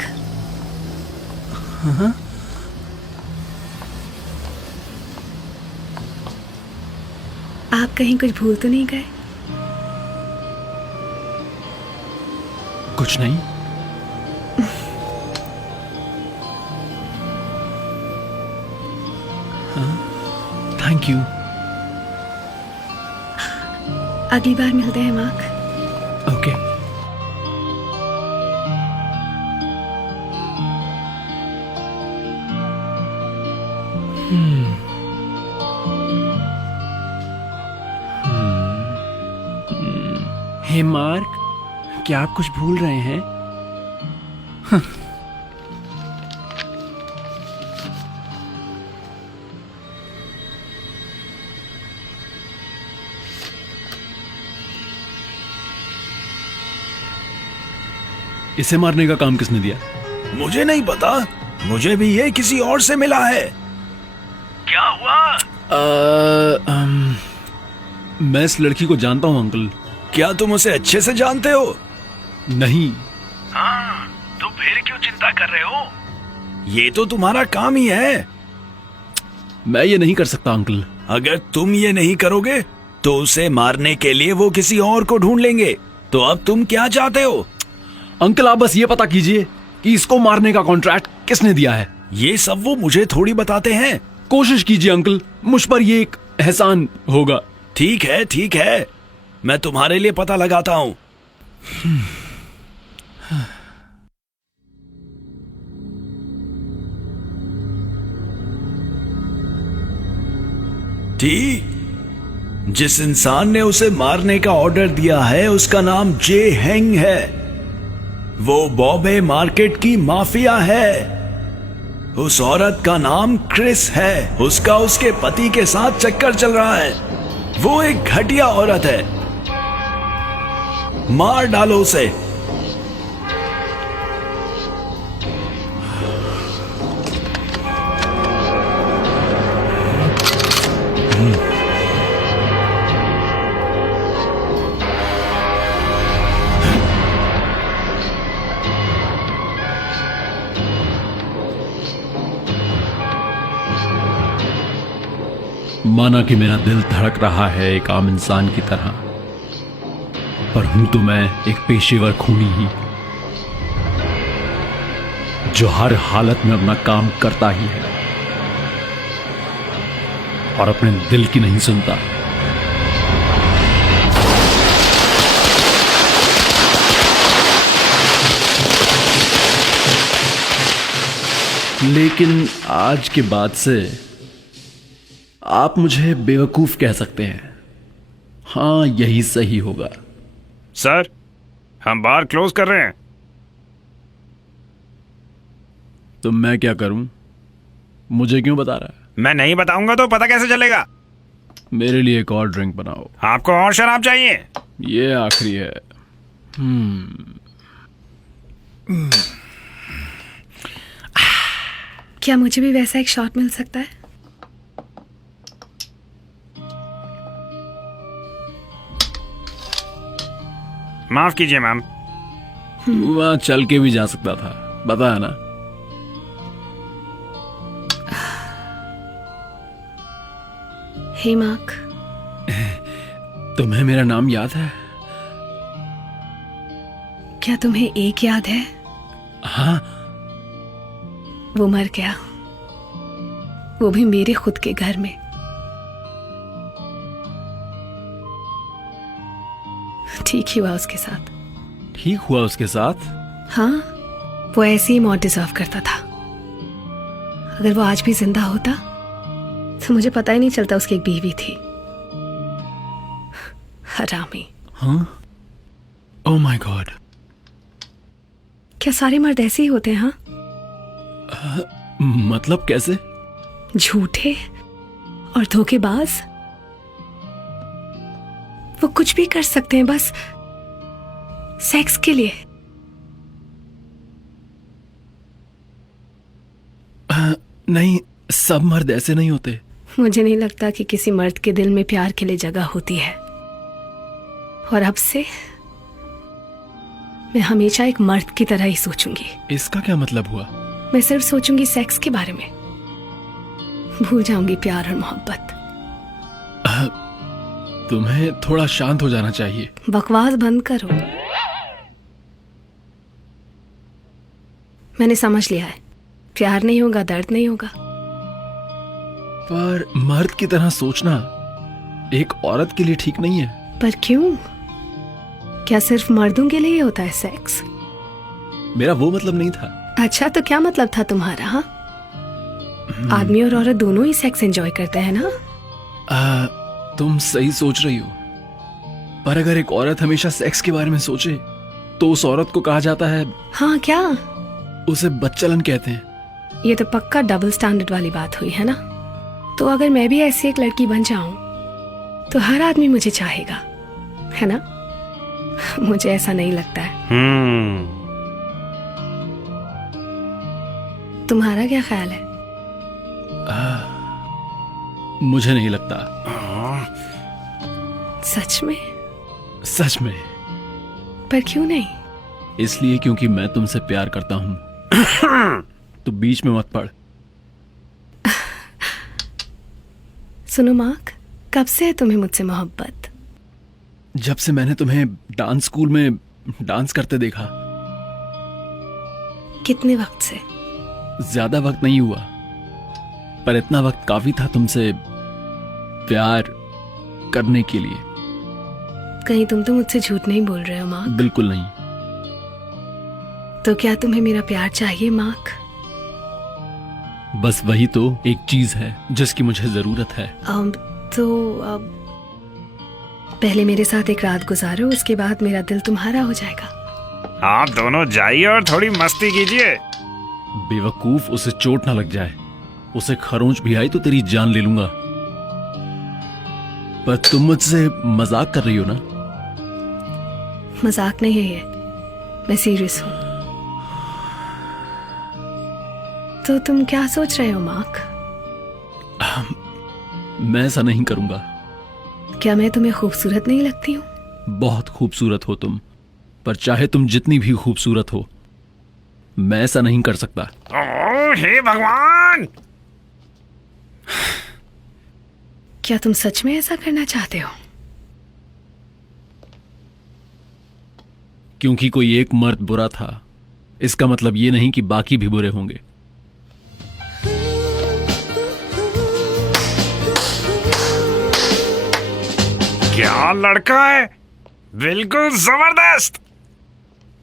आप कहीं कुछ भूल तो नहीं गए? कुछ नहीं। Thank you. अगली बार मिलते हैं मार्क। ओके। हे मार्क, क्या आप कुछ भूल रहे हैं? इसे मारने का काम किसने दिया? मुझे नहीं पता, मुझे भी ये किसी और से मिला है। क्या हुआ? मैं इस लड़की को जानता हूँ अंकल। क्या तुम उसे अच्छे से जानते हो? नहीं। हाँ, तो फिर क्यों चिंता कर रहे हो? ये तो तुम्हारा काम ही है। मैं ये नहीं कर सकता अंकल। अगर तुम ये नहीं करोगे तो उसे मारने के लिए वो किसी और को ढूंढ लेंगे। तो अब तुम क्या चाहते हो? अंकल आप बस ये पता कीजिए कि इसको मारने का कॉन्ट्रैक्ट किसने दिया है। ये सब वो मुझे थोड़ी बताते हैं। कोशिश कीजिए अंकल, मुझ पर ये एक एहसान होगा। ठीक है ठीक है, मैं तुम्हारे लिए पता लगाता हूं। ठीक, जिस इंसान ने उसे मारने का ऑर्डर दिया है उसका नाम जे हेंग है। वो बॉम्बे मार्केट की माफिया है। उस औरत का नाम क्रिस है। उसका उसके पति के साथ चक्कर चल रहा है। वो एक घटिया औरत है। मार डालो उसे। माना कि मेरा दिल धड़क रहा है एक आम इंसान की तरह, पर हूं तो मैं एक पेशेवर खूनी ही, जो हर हालत में अपना काम करता ही है और अपने दिल की नहीं सुनता। लेकिन आज के बाद से आप मुझे बेवकूफ कह सकते हैं। हाँ, यही सही होगा। सर, हम बार क्लोज कर रहे हैं। तो मैं क्या करूं? मुझे क्यों बता रहा है? मैं नहीं बताऊंगा तो पता कैसे चलेगा? मेरे लिए एक और ड्रिंक बनाओ। आपको और शराब चाहिए? ये आखिरी है। क्या मुझे भी वैसा एक शॉट मिल सकता है? माफ कीजिए मैम। वहां चल के भी जा सकता था, बताया ना। हे मार्क, तुम्हें मेरा नाम याद है? क्या तुम्हें एक याद है? हाँ। वो मर गया, वो भी मेरे खुद के घर में। ठीक ही हुआ उसके साथ। ठीक हुआ उसके साथ? हाँ, वो ऐसी ही मौत डिजर्व करता था। अगर वो आज भी जिंदा होता तो मुझे पता ही नहीं चलता उसकी एक बीवी थी। हरामी। हाँ? Oh my God. क्या सारे मर्द ऐसे ही होते हैं? हाँ, मतलब कैसे? झूठे और धोखेबाज। वो कुछ भी कर सकते हैं बस सेक्स के लिए। नहीं, सब मर्द ऐसे नहीं होते। मुझे नहीं लगता कि किसी मर्द के दिल में प्यार के लिए जगह होती है। और अब से मैं हमेशा एक मर्द की तरह ही सोचूंगी। इसका क्या मतलब हुआ? मैं सिर्फ सोचूंगी सेक्स के बारे में, भूल जाऊंगी प्यार और मोहब्बत। तुम्हें थोड़ा शांत हो जाना चाहिए। बकवास बंद करो। मैंने समझ लिया है, प्यार नहीं होगा, दर्द नहीं होगा। पर मर्द की तरह सोचना एक औरत के लिए ठीक नहीं है। पर क्यों? क्या सिर्फ मर्दों के लिए ही होता है सेक्स? मेरा वो मतलब नहीं था। अच्छा, तो क्या मतलब था तुम्हारा? हाँ, आदमी और औरत दोनों ही सेक्स एंजॉय करते हैं ना? तुम सही सोच रही हो, पर अगर एक औरत हमेशा सेक्स के बारे में सोचे तो उस औरत को कहा जाता है, हाँ क्या? उसे बच्चलन कहते हैं। ये तो पक्का डबल स्टैंडर्ड वाली बात हुई है ना? तो अगर मैं भी ऐसी एक लड़की बन जाऊं तो हर आदमी मुझे चाहेगा, है ना? मुझे ऐसा नहीं लगता है। तुम्हारा क्या ख्याल है? मुझे नहीं लगता। सच में? सच में। पर क्यों नहीं? इसलिए क्योंकि मैं तुमसे प्यार करता हूं। तो बीच में मत पड़। सुनो मार्क, कब से है तुम्हें मुझसे मोहब्बत? जब से मैंने तुम्हें डांस स्कूल में डांस करते देखा। कितने वक्त से? ज्यादा वक्त नहीं हुआ, पर इतना वक्त काफी था तुमसे प्यार करने के लिए। कहीं तुम तो मुझसे झूठ नहीं बोल रहे हो मार्क? बिल्कुल नहीं। तो क्या तुम्हें मेरा प्यार चाहिए मार्क? बस वही तो एक चीज है जिसकी मुझे जरूरत है। पहले मेरे साथ एक रात गुजारो, उसके बाद मेरा दिल तुम्हारा हो जाएगा। आप दोनों जाइए और थोड़ी मस्ती कीजिए। बेवकूफ, उसे चोट ना लग जाए। उसे खरोंच भी आई तो तेरी जान ले लूंगा। पर तुम मुझसे मजाक कर रही हो ना? मजाक नहीं है ये, मैं सीरियस हूं। तो तुम क्या सोच रहे हो मार्क? मैं ऐसा नहीं करूंगा। क्या मैं तुम्हें खूबसूरत नहीं लगती हूँ? बहुत खूबसूरत हो तुम, पर चाहे तुम जितनी भी खूबसूरत हो, मैं ऐसा नहीं कर सकता। ओह हे भगवान! क्या तुम सच में ऐसा करना चाहते हो? क्योंकि कोई एक मर्द बुरा था, इसका मतलब ये नहीं कि बाकी भी बुरे होंगे। क्या लड़का है, बिल्कुल जबरदस्त।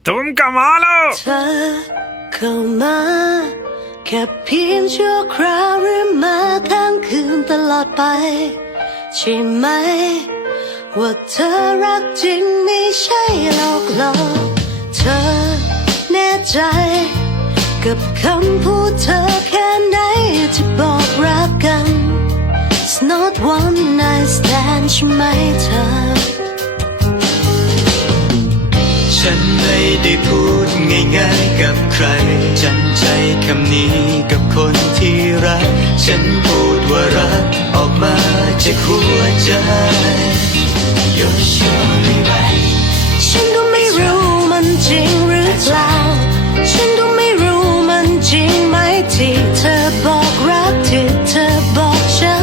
तुम कमाल हो।เข้ามาแค่เพียงชั่วคราวหรือมาค้างคืนตลอดไปใช่ไหมว่าเธอรักจริงไม่ใช่หลอกหลอกเธอแน่ใจกับคำพูดเธอแค่ไหนที่บอกรักกัน It's not one night stand ใช่ไหมเธอฉันไม่ได้พูดง่ายๆกับใครฉันใช้คำนี้กับคนที่รักฉันพูดว่ารักออกมาจากหัวใจ You're surely right ฉันก็ไม่รู้มันจริงหรือเปล่าฉันก็ไม่รู้มันจริงไหมที่เธอบอกรักที่เธอบอกฉั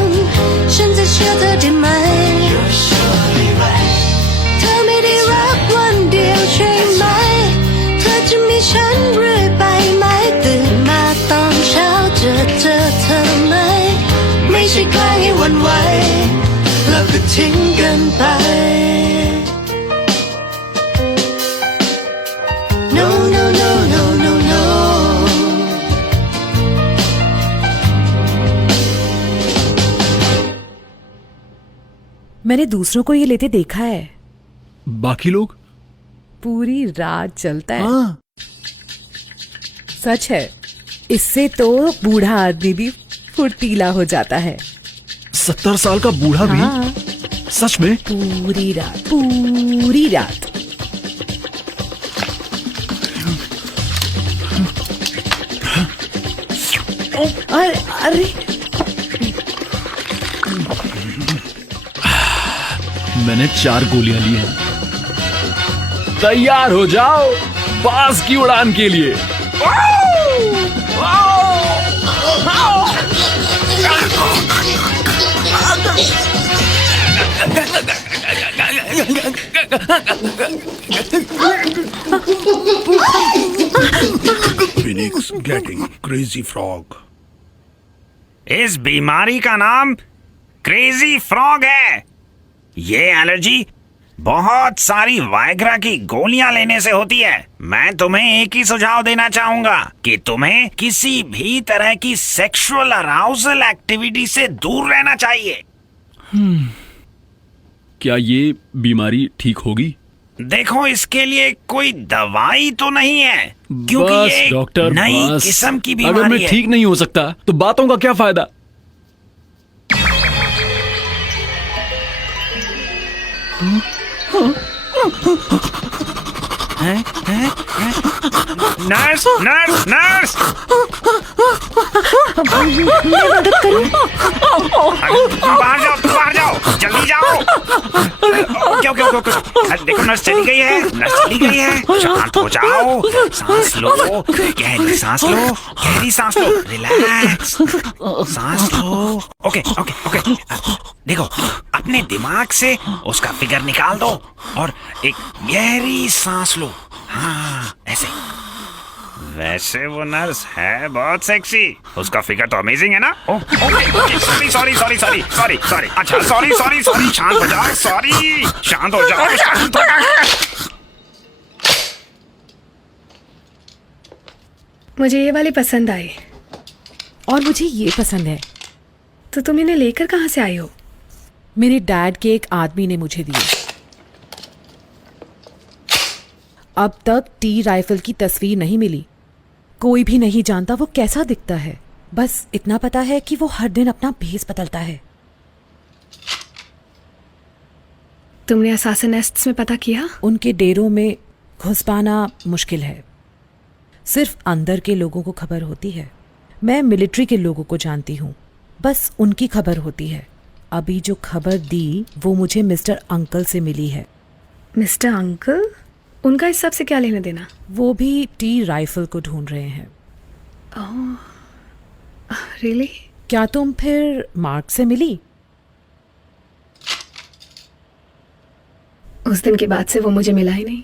นจะเชื่อเธอได้ไหม You're surely right เธอไม่ได้รักวันเดียวใช่ไหมเธอจะมีฉันเรื่อยไปไหมตื่นมาตอนเช้าจะเจอเธอไหมไม่ใช่แกล้งให้หวั่นไหวแล้วก็ทิ้งกันไป No no no no no no मैंने दूसरों को ये लेते देखा है। बाकी लोग पूरी रात चलता है। सच है, इससे तो बूढ़ा आदमी भी फुर्तीला हो जाता है। 70 साल का बूढ़ा भी? हाँ, सच में? पूरी रात पूरी रात। अरे मैंने 4 गोलियां ली हैं। तैयार हो जाओ बाज की उड़ान के लिए। Phoenix getting crazy frog. इस बीमारी का नाम क्रेजी फ्रॉग है। ये एलर्जी बहुत सारी वाइग्रा की गोलियां लेने से होती है। मैं तुम्हें एक ही सुझाव देना चाहूंगा कि तुम्हें किसी भी तरह की सेक्सुअल अराउजल एक्टिविटी से दूर रहना चाहिए। क्या ये बीमारी ठीक होगी? देखो, इसके लिए कोई दवाई तो नहीं है, क्योंकि बस ये एक डॉक्टर, नई बस। किस्म की अगर बीमारी मैं है। ठीक नहीं हो सकता तो बातों का क्या फायदा? नर्स नर्स नर्स, मैं मदद करूं? बाहर जाओ जल्दी जाओ। ओके ओके ओके ओके, देखो नर्स चली गई है, नर्स चली गई है। शांत हो जाओ, सांस लो, गहरी सांस लो, गहरी सांस लो, रिलैक्स, सांस लो। ओके ओके ओके, देखो अपने दिमाग से उसका फिगर निकाल दो और एक गहरी सांस लो। हाँ ऐसे। वैसे वो नर्स है बहुत सेक्सी, उसका फिगर तो अमेजिंग है ना। Okay okay, sorry sorry sorry sorry sorry sorry, अच्छा सॉरी सॉरी सॉरी, शांत हो जाओ, सॉरी, शांत हो जाओ, शांत हो जाओ। मुझे ये वाली पसंद आई। और मुझे ये पसंद है। तो तुम इन्हें लेकर कहाँ से आई हो? मेरे डैड के एक आदमी ने मुझे दिए। अब तक टी राइफल की तस्वीर नहीं मिली। कोई भी नहीं जानता वो कैसा दिखता है। बस इतना पता है कि वो हर दिन अपना भेस बदलता है। तुमने असासिन नेस्ट्स में पता किया? उनके डेरों में घुस पाना मुश्किल है। सिर्फ अंदर के लोगों को खबर होती है। मैं मिलिट्री के लोगों को जानती हूँ, बस उनकी खबर होती है। अभी जो खबर दी वो मुझे मिस्टर अंकल से मिली है। Mister uncle? उनका इस सब से क्या लेना देना? वो भी टी राइफल को ढूंढ रहे हैं। रियली? क्या तुम फिर मार्क से मिली? उस दिन के बाद से वो मुझे मिला ही नहीं।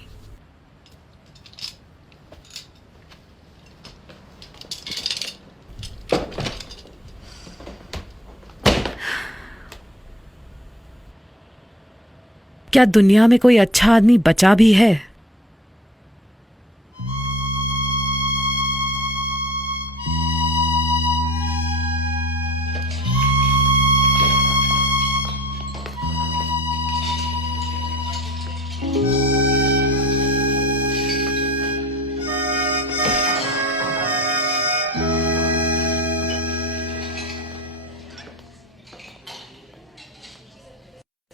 क्या दुनिया में कोई अच्छा आदमी बचा भी है?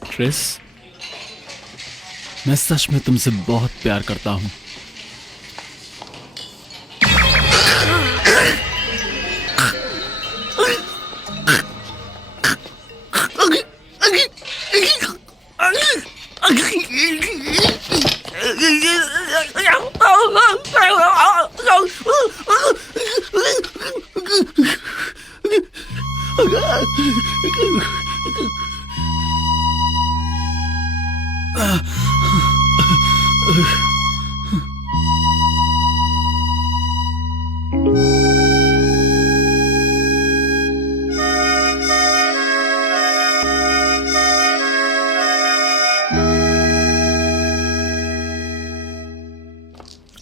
क्रिस, मैं सच में तुमसे बहुत प्यार करता हूं।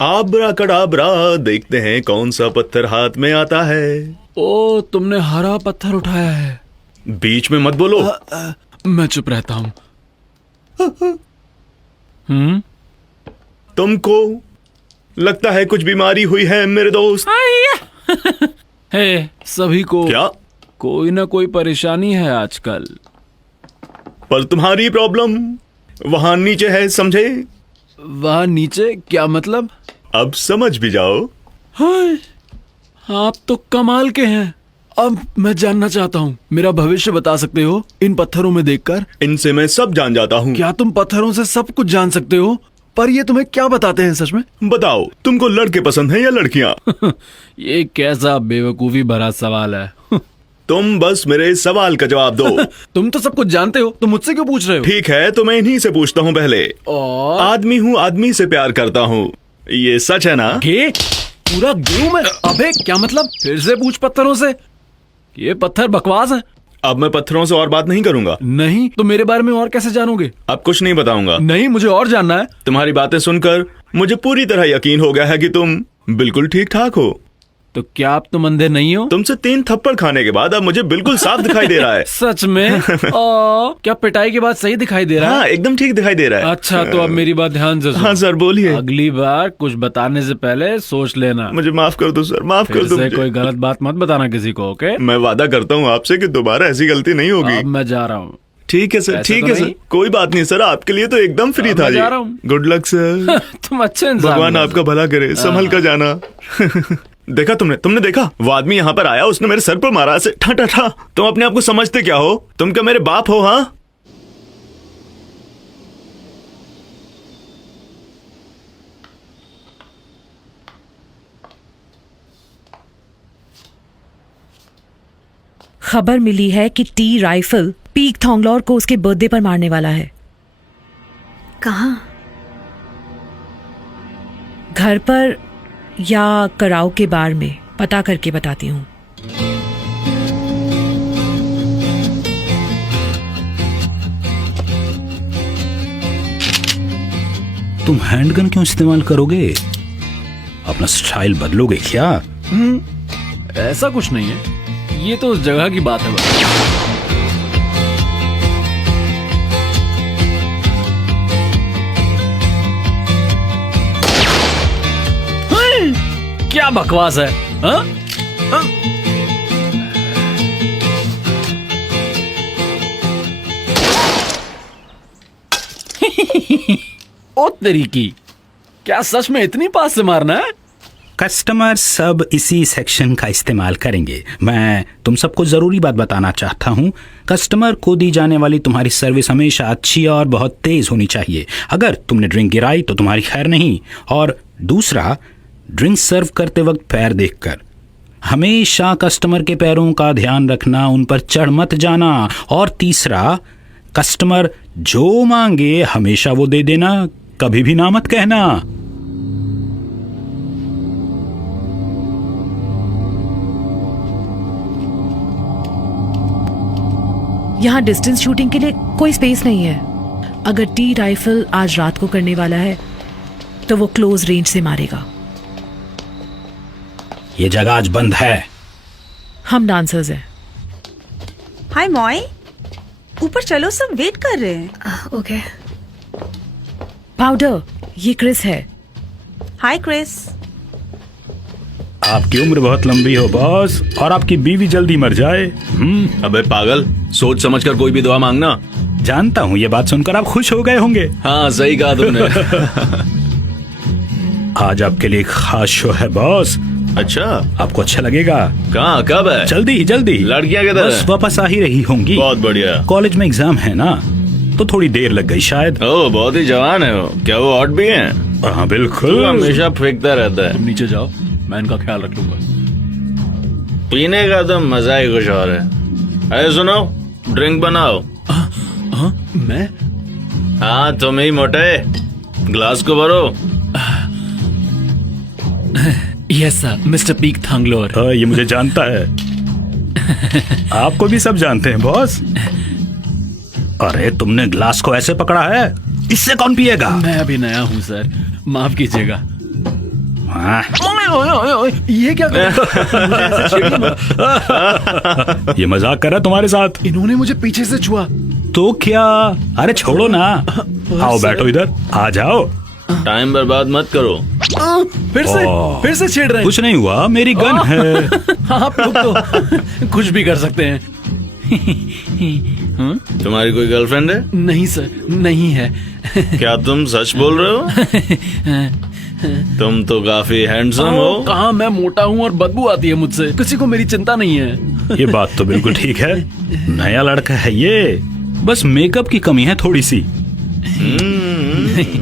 आबरा कडाबरा, देखते हैं कौन सा पत्थर हाथ में आता है। ओ, तुमने हरा पत्थर उठाया है। बीच में मत बोलो। मैं चुप रहता हूं। तुमको लगता है कुछ बीमारी हुई है मेरे दोस्त? हे, सभी को क्या कोई ना कोई परेशानी है आजकल। पर तुम्हारी प्रॉब्लम वहां नीचे है, समझे? वहां नीचे? क्या मतलब? अब समझ भी जाओ। हाय, आप तो कमाल के हैं। अब मैं जानना चाहता हूँ, मेरा भविष्य बता सकते हो इन पत्थरों में देखकर? इनसे मैं सब जान जाता हूँ। क्या तुम पत्थरों से सब कुछ जान सकते हो? पर ये तुम्हें क्या बताते हैं सच में? बताओ, तुमको लड़के पसंद हैं या लड़कियाँ? ये कैसा बेवकूफी भरा सवाल है। तुम बस मेरे सवाल का जवाब दो। तुम तो सब कुछ जानते हो, तुम मुझसे क्यों पूछ रहे हो? ठीक है, तो मैं इन्हीं से पूछता हूँ पहले। और आदमी हूँ, आदमी से प्यार करता हूँ, ये सच है ना? गे? पूरा गेहूं में? अबे क्या मतलब? फिर से पूछ पत्थरों से। ये पत्थर बकवास है। अब मैं पत्थरों से और बात नहीं करूंगा। नहीं तो मेरे बारे में और कैसे जानोगे? अब कुछ नहीं बताऊंगा। नहीं, मुझे और जानना है। तुम्हारी बातें सुनकर मुझे पूरी तरह यकीन हो गया है कि तुम बिल्कुल ठीक ठाक हो। तो क्या आप तुम अंधे नहीं हो? तुमसे 3 थप्पड़ खाने के बाद अब मुझे बिल्कुल साफ दिखाई दे रहा है। सच में? क्या पिटाई के बाद सही दिखाई दे रहा है? हाँ, एकदम ठीक दिखाई दे रहा है। अच्छा, तो अब मेरी बात ध्यान से सुनो। हाँ सर, बोलिए। अगली बार कुछ बताने से पहले सोच लेना। मुझे माफ कर दो सर, माफ कर दो मुझे। कोई गलत बात मत बताना किसी को, ओके? मैं वादा करता हूँ आपसे कि दोबारा ऐसी गलती नहीं होगी। अब मैं जा रहा हूँ। ठीक है सर, ऐसा ठीक तो है सर, नहीं? कोई बात नहीं सर, आपके लिए तो एकदम फ्री अब था मैं ये। जा रहा हूँ। Good luck sir. तुम अच्छे इंसान भगवान हो। आपका भला करे, संभल कर जाना। देखा तुमने देखा, वो आदमी यहाँ पर आया, उसने मेरे सर पर मारा ऐसे ठा ठा ठा। तुम अपने आप को समझते क्या हो? तुम क्या मेरे बाप हो? हाँ, खबर मिली है कि टी राइफल पीक थोंगलोर को उसके बर्थडे पर मारने वाला है। कहाँ? घर पर या कराओ के बार में, पता करके बताती हूँ। तुम हैंडगन क्यों इस्तेमाल करोगे? अपना स्टाइल बदलोगे क्या? ऐसा कुछ नहीं है, ये तो उस जगह की बात है बस। क्या बकवास है? हाँ? हाँ? ओ तेरी की, क्या सच में इतनी पास से मारना है? कस्टमर सब इसी सेक्शन का इस्तेमाल करेंगे। मैं तुम सबको जरूरी बात बताना चाहता हूँ, कस्टमर को दी जाने वाली तुम्हारी सर्विस हमेशा अच्छी और बहुत तेज होनी चाहिए। अगर तुमने ड्रिंक गिराई तो तुम्हारी खैर नहीं। और दूसरा, ड्रिंक सर्व करते वक्त पैर देखकर हमेशा कस्टमर के पैरों का ध्यान रखना, उन पर चढ़ मत जाना। और तीसरा, कस्टमर जो मांगे हमेशा वो दे देना, कभी भी ना मत कहना। यहाँ डिस्टेंस शूटिंग के लिए कोई स्पेस नहीं है। अगर टी राइफल आज रात को करने वाला है तो वो क्लोज रेंज से मारेगा। ये जगह आज बंद है। हम डांसर्स हैं। हाय मॉय, ऊपर चलो, सब वेट कर रहे हैं। ओके। पाउडर, ये क्रिस है। हाय क्रिस। आपकी उम्र बहुत लंबी हो बॉस, और आपकी बीवी जल्दी मर जाए। अबे पागल, सोच समझ कर कोई भी दुआ मांगना। जानता हूँ, ये बात सुनकर आप खुश हो गए होंगे। हाँ, सही कहा तुमने। आज आपके लिए एक खास शो है बॉस। अच्छा, आपको अच्छा लगेगा। कहाँ, कब है? जल्दी। लड़कियाँ किधर बस है? वापस आ ही रही होंगी। बहुत बढ़िया। कॉलेज में एग्जाम है ना, तो थोड़ी देर लग गई शायद। ओह, बहुत ही जवान है वो। क्या वो हॉट भी है? हाँ बिल्कुल। हमेशा फेंकता रहता है। तुम नीचे जाओ, मैं इनका ख्याल रख लूंगा। पीने का तो मजा ही कुछ और है। अरे सुनो, ड्रिंक बनाओ। मैं? हाँ, तुम ही मोटे, ग्लास को भरो। Yes sir, mister Peak Thonglor. ये मुझे जानता है। आपको भी सब जानते हैं बॉस। अरे तुमने ग्लास को ऐसे पकड़ा है, इससे कौन पिएगा? मैं अभी नया हूँ सर, माफ कीजिएगा। हाँ। ये क्या कर मुझे ऐसे छेड़िए मत। ये मजाक कर रहा तुम्हारे साथ। इन्होंने मुझे पीछे से छुआ। तो क्या? अरे छोड़ो ना, आओ बैठो इधर, आ जाओ। टाइम बर्बाद मत करो। फिर से छेड़ रहे हैं। कुछ नहीं हुआ, मेरी गन है। हाँ, आप लोग तो कुछ भी कर सकते हैं। तुम्हारी कोई गर्लफ्रेंड है? नहीं सर, नहीं है। क्या तुम सच बोल रहे हो? तुम तो काफी हैंडसम हो। कहाँ, मैं मोटा हूँ और बदबू आती है मुझसे। किसी को मेरी चिंता नहीं है। ये बात तो बिल्कुल ठीक है, नया लड़का है ये, बस मेकअप की कमी है थोड़ी सी।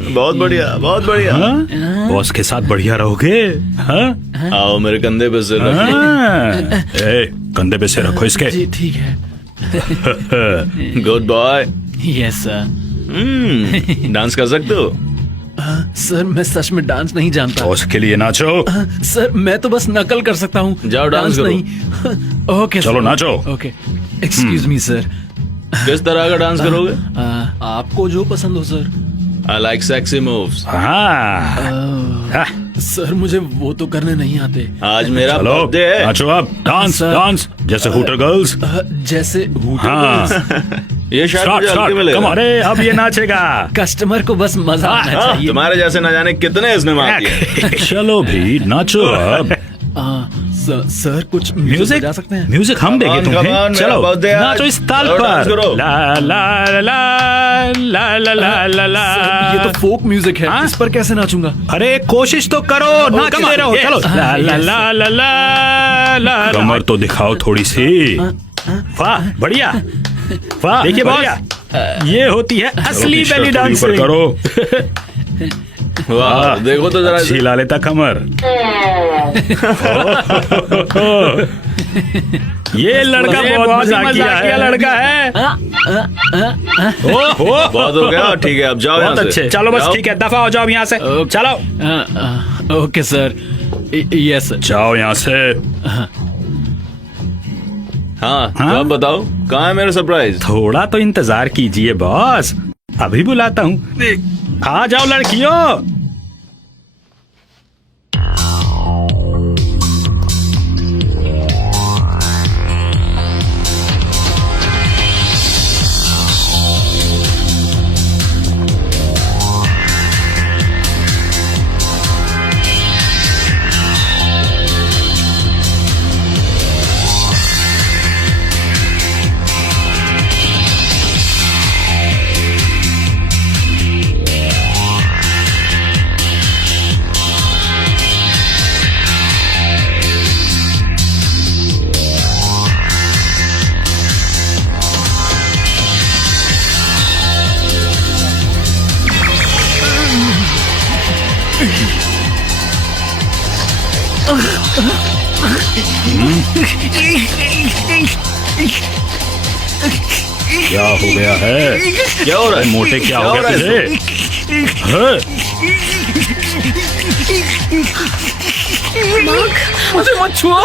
बहुत बढ़िया, बहुत बढ़िया। बॉस के साथ बढ़िया रहोगे। हाँ? आओ मेरे कंधे पे सिर रखो। कंधे पे सिर रखो इसके। जी ठीक है। Good boy. Yes sir. Dance कर सकते हो? सर मैं सच में डांस नहीं जानता। बॉस के लिए नाचो। सर मैं तो बस नकल कर सकता हूँ। जाओ डांस करो। नहीं। ओके चलो नाचो। Okay, excuse me sir. किस तरह का डांस करोगे? आपको जो पसंद हो sir. I like sexy moves. Sir मुझे वो तो करने नहीं आते। आज मेरा बर्थडे है। नाचो आप, डांस डांस जैसे हूटर गर्ल्स। जैसे हूटर गर्ल्स। ये शायद मुझे हल्के मिलेगा। अरे अब ये नाचेगा। कस्टमर को बस मजा आना चाहिए। तुम्हारे जैसे न जाने कितने इसने मार दिए। चलो भी नाचो अब। सर कुछ म्यूजिक बजा सकते हैं? म्यूजिक हम देंगे Come on, तुम्हें। मेरा चलो birthday है। नाचो इस ताल चलो, डांस पर। करो। ला ला ला ला ला ला ला ला। ये तो फोक म्यूजिक है, इस पर कैसे नाचूंगा? अरे कोशिश तो करो, नाच come दे on, रहे हो। yes. चलो ला ला Yes. ला ला ला ला। कमर तो दिखाओ थोड़ी सी। वाह बढ़िया, वाह देखिए बॉस, ये होती है असली बेली डांस। करो वाह देखो तो जरा। अच्छी लालेता कमर। ये लड़का बहुत मजाकिया लड़का है। बहुत हो गया, ठीक है अब जाओ यहाँ बहुत से। अच्छे, चलो बस जाओ। ठीक है, दफा हो जाओ यहाँ से। चलो ओके सर, यस जाओ यहाँ से। हाँ अब बताओ कहाँ है मेरा सरप्राइज? थोड़ा तो इंतजार कीजिए बॉस, अभी बुलाता हूँ। आ जाओ लड़कियों। क्या हो गया है? क्या हो रहा है? मोटे क्या हो गया तुझे? मुझे मत छुओ।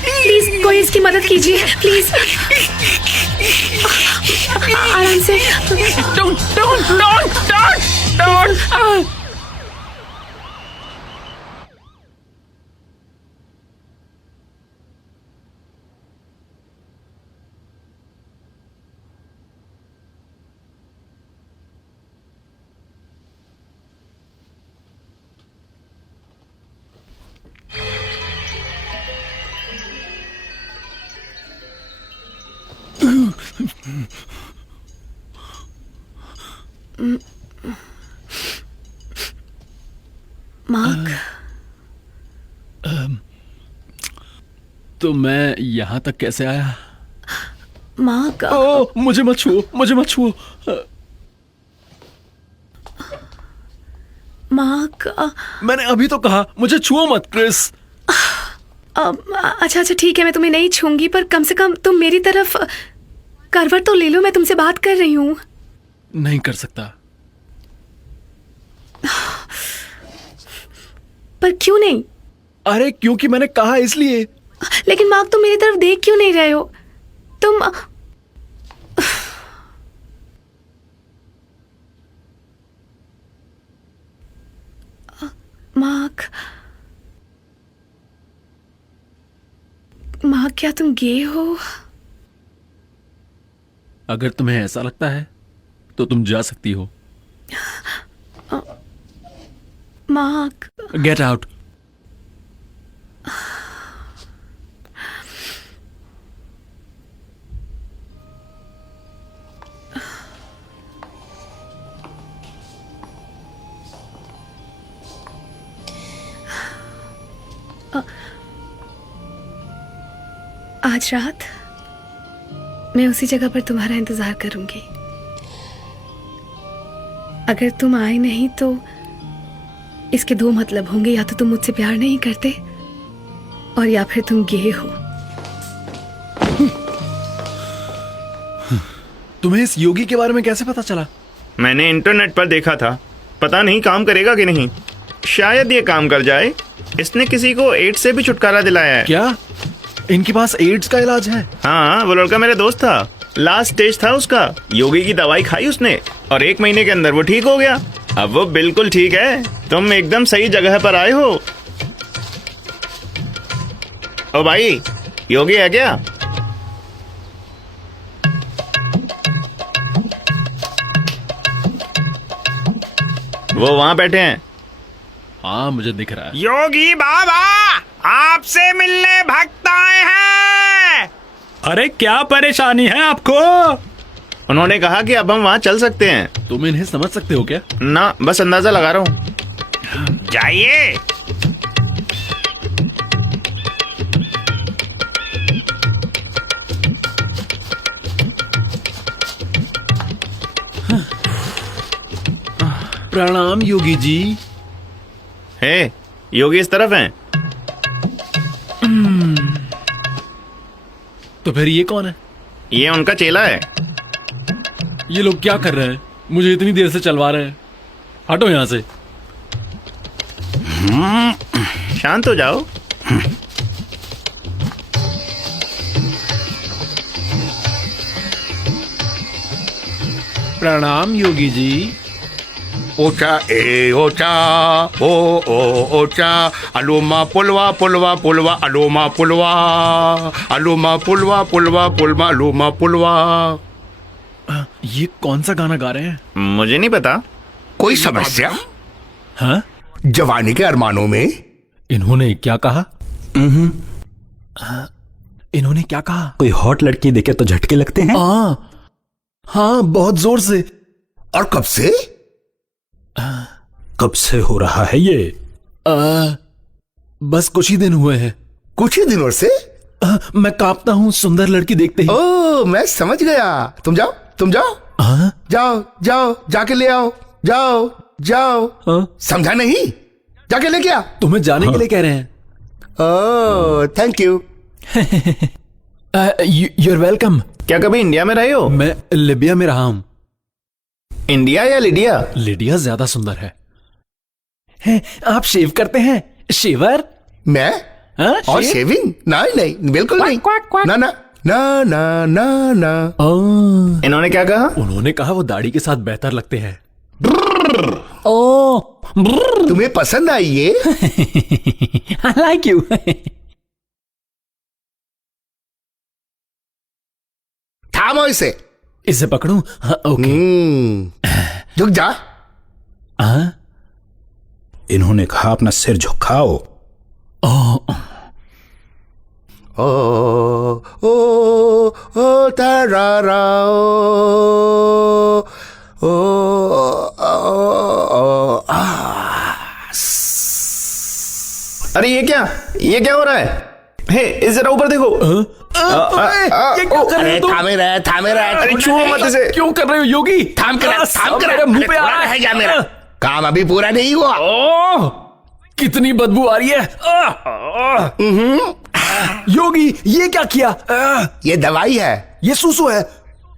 प्लीज कोई इसकी मदद कीजिए प्लीज। आराम से। Don't. मार्क, तो मैं यहाँ तक कैसे आया? मार्क। मुझे मत छुओ, मुझे मत छुओ। मार्क, मैंने अभी तो कहा मुझे छुओ मत क्रिस। अच्छा अच्छा ठीक है, मैं तुम्हें नहीं छूंगी, पर कम से कम तुम मेरी तरफ करवट तो ले लो, मैं तुमसे बात कर रही हूँ। नहीं कर सकता। पर क्यों नहीं? अरे क्योंकि मैंने कहा इसलिए। लेकिन मार्क तुम मेरी तरफ देख क्यों नहीं रहे हो? तुम मार्क, मार्क क्या तुम गे हो? अगर तुम्हें ऐसा लगता है तो तुम जा सकती हो। Mark, get out. आज रात मैं उसी जगह पर तुम्हारा इंतजार करूंगी। अगर तुम आए नहीं तो इसके दो मतलब होंगे, या तो तुम मुझसे प्यार नहीं करते और या फिर तुम गे हो। तुम्हें इस योगी के बारे में कैसे पता चला? मैंने इंटरनेट पर देखा था, पता नहीं काम करेगा कि नहीं। शायद ये काम कर जाए। इसने किसी को एड्स से भी छुटकारा दिलाया है। क्या इनके पास एड्स का इलाज है? हाँ, वो लड़का मेरा दोस्त था, लास्ट स्टेज था उसका। योगी की दवाई खाई उसने और 1 महीने के अंदर वो ठीक हो गया। अब वो बिल्कुल ठीक है। तुम एकदम सही जगह पर आए हो। ओ भाई, योगी है क्या? वो वहां बैठे हैं। हाँ मुझे दिख रहा है। योगी बाबा, आपसे मिलने भक्त आए हैं। अरे क्या परेशानी है आपको? उन्होंने कहा कि अब हम वहाँ चल सकते हैं। तुम इन्हें समझ सकते हो क्या? ना, बस अंदाजा लगा रहा हूँ। जाइए। प्रणाम योगी जी। हे, योगी इस तरफ हैं। तो फिर ये कौन है? ये उनका चेला है। ये लोग क्या कर रहे हैं? मुझे इतनी देर से चलवा रहे हैं। हटो यहां से। शांत हो जाओ। प्रणाम योगी जी। ओचा ए ओचा ओ ओचा अलोमा पुलवा पुलवा पुलवा अलोमा पुलवा अलोमा पुलवा पुलवा पुलवा अलोमा पुलवा। ये कौन सा गाना गा रहे हैं? मुझे नहीं पता। कोई समस्या? हाँ? जवानी के अरमानों में इन्होंने क्या कहा? इन्होंने क्या कहा? कोई हॉट लड़की देखे तो झटके लगते हैं? हाँ बहुत जोर से। और कब से? कब से हो रहा है ये? बस कुछ ही दिन हुए हैं। कुछ ही दिनों से? मैं कांपता हूँ सुंदर लड़की देखते ही। ओ मैं समझ गया। तुम जाओ, तुम जाओ। जाओ जाओ, जाके ले आओ। जाओ जाओ। समझा नहीं? जाके लेके आ। तुम्हें जाने के लिए कह रहे हैं। Oh thank you. You're welcome. क्या कभी इंडिया में रहे हो? मैं लिबिया में रहा हूं। इंडिया या लिडिया? लिडिया ज्यादा सुंदर है। आप शेव करते हैं? शेवर? मैं? और शेविंग? नहीं नहीं, बिल्कुल नहीं। ना ना ना ना ना ना। इन्होंने क्या कहा? उन्होंने कहा वो दाढ़ी के साथ बेहतर लगते हैं। तुम्हें पसंद आई ये? I like you. थामो इसे। इसे पकड़ूं? हाँ, ओके। झुक जा। इन्होंने कहा अपना सिर झुकाओ। ओ ओ ओ तारा ओ अरे ये क्या हो रहा है? हे, इस जरा ऊपर देखो। ये क्या कर रहे हो तुम? थामे रहे। अरे छुओ मत इसे। क्यों कर रहे हो योगी? थाम कर मुंह पे आ रहा है जा मेरा। काम अभी पूरा नहीं हुआ। कितनी बदबू आ रही है। योगी ये क्या किया? ये दवाई है। ये सूसू है।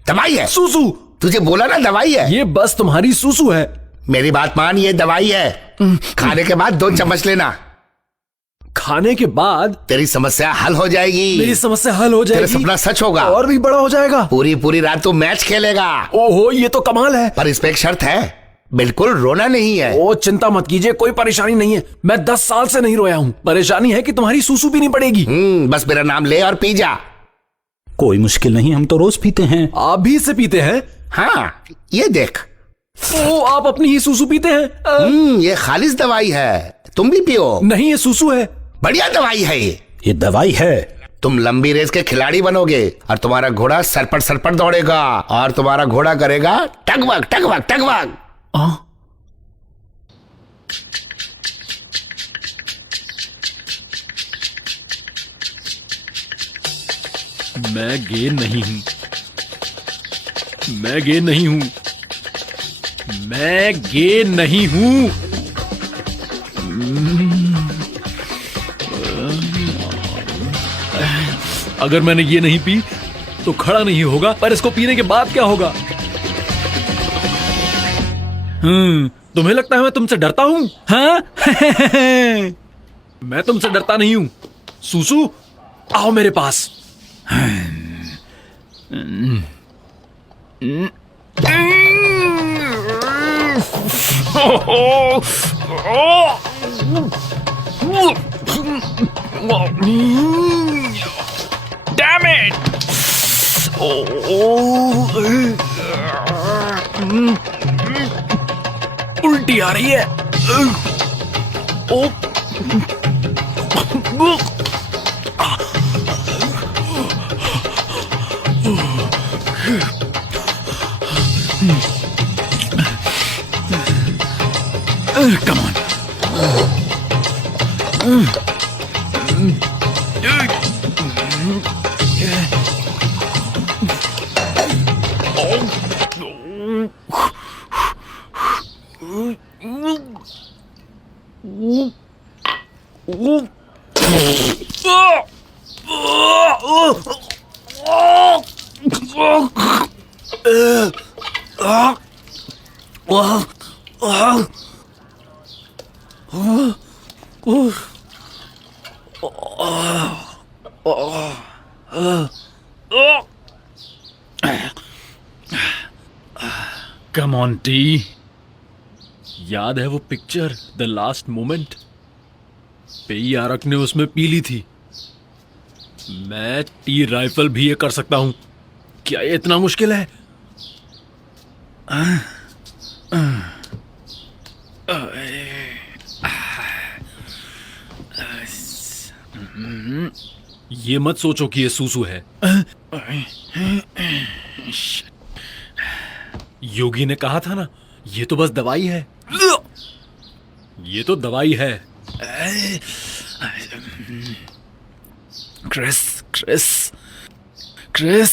दवाई है? सूसू। तुझे बोला ना दवाई है। ये बस तुम्हारी सूसू है। मेरी बात मान, ये दवाई है। खाने के बाद 2 चम्मच लेना। खाने के बाद तेरी समस्या हल हो जाएगी। मेरी समस्या हल हो जाएगी। तेरा सपना सच होगा। और भी बड़ा हो जाएगा। पूरी रात तू मैच खेलेगा। ओहो ये तो कमाल है। पर इस पे एक शर्त है, बिल्कुल रोना नहीं है। ओ चिंता मत कीजिए, कोई परेशानी नहीं है। मैं 10 साल से नहीं रोया हूँ। परेशानी है कि तुम्हारी सूसू पीनी पड़ेगी। बस मेरा नाम ले और पी जा। कोई मुश्किल नहीं, हम तो रोज पीते हैं। आप भी इसे पीते हैं? हाँ ये देख। ओ आप अपनी ही सूसू पीते हैं? ये खालिस दवाई है, तुम भी पियो। नहीं ये सूसू है। बढ़िया दवाई है ये दवाई है। तुम लंबी रेस के खिलाड़ी बनोगे और तुम्हारा घोड़ा सरपट दौड़ेगा और तुम्हारा घोड़ा करेगा टगवग टगवग टगवग। मैं गे नहीं हूं। मैं गे नहीं हूं। मैं गे नहीं हूं। अगर मैंने ये नहीं पी तो खड़ा नहीं होगा, पर इसको पीने के बाद क्या होगा? तुम्हें लगता है मैं तुमसे डरता हूं? हाँ? मैं तुमसे डरता नहीं हूं। सूसू आओ मेरे पास। Damn it! उल्टी आ रही है। Come on. Come on, T. याद है वो पिक्चर द लास्ट मोमेंट? पेई आरक ने उसमें पी ली थी। मैं टी राइफल भी ये कर सकता हूं। क्या ये इतना मुश्किल है? ये मत सोचो कि ये सूसू है। योगी ने कहा था ना, ये तो बस दवाई है। ये तो दवाई है। क्रिस क्रिस क्रिस,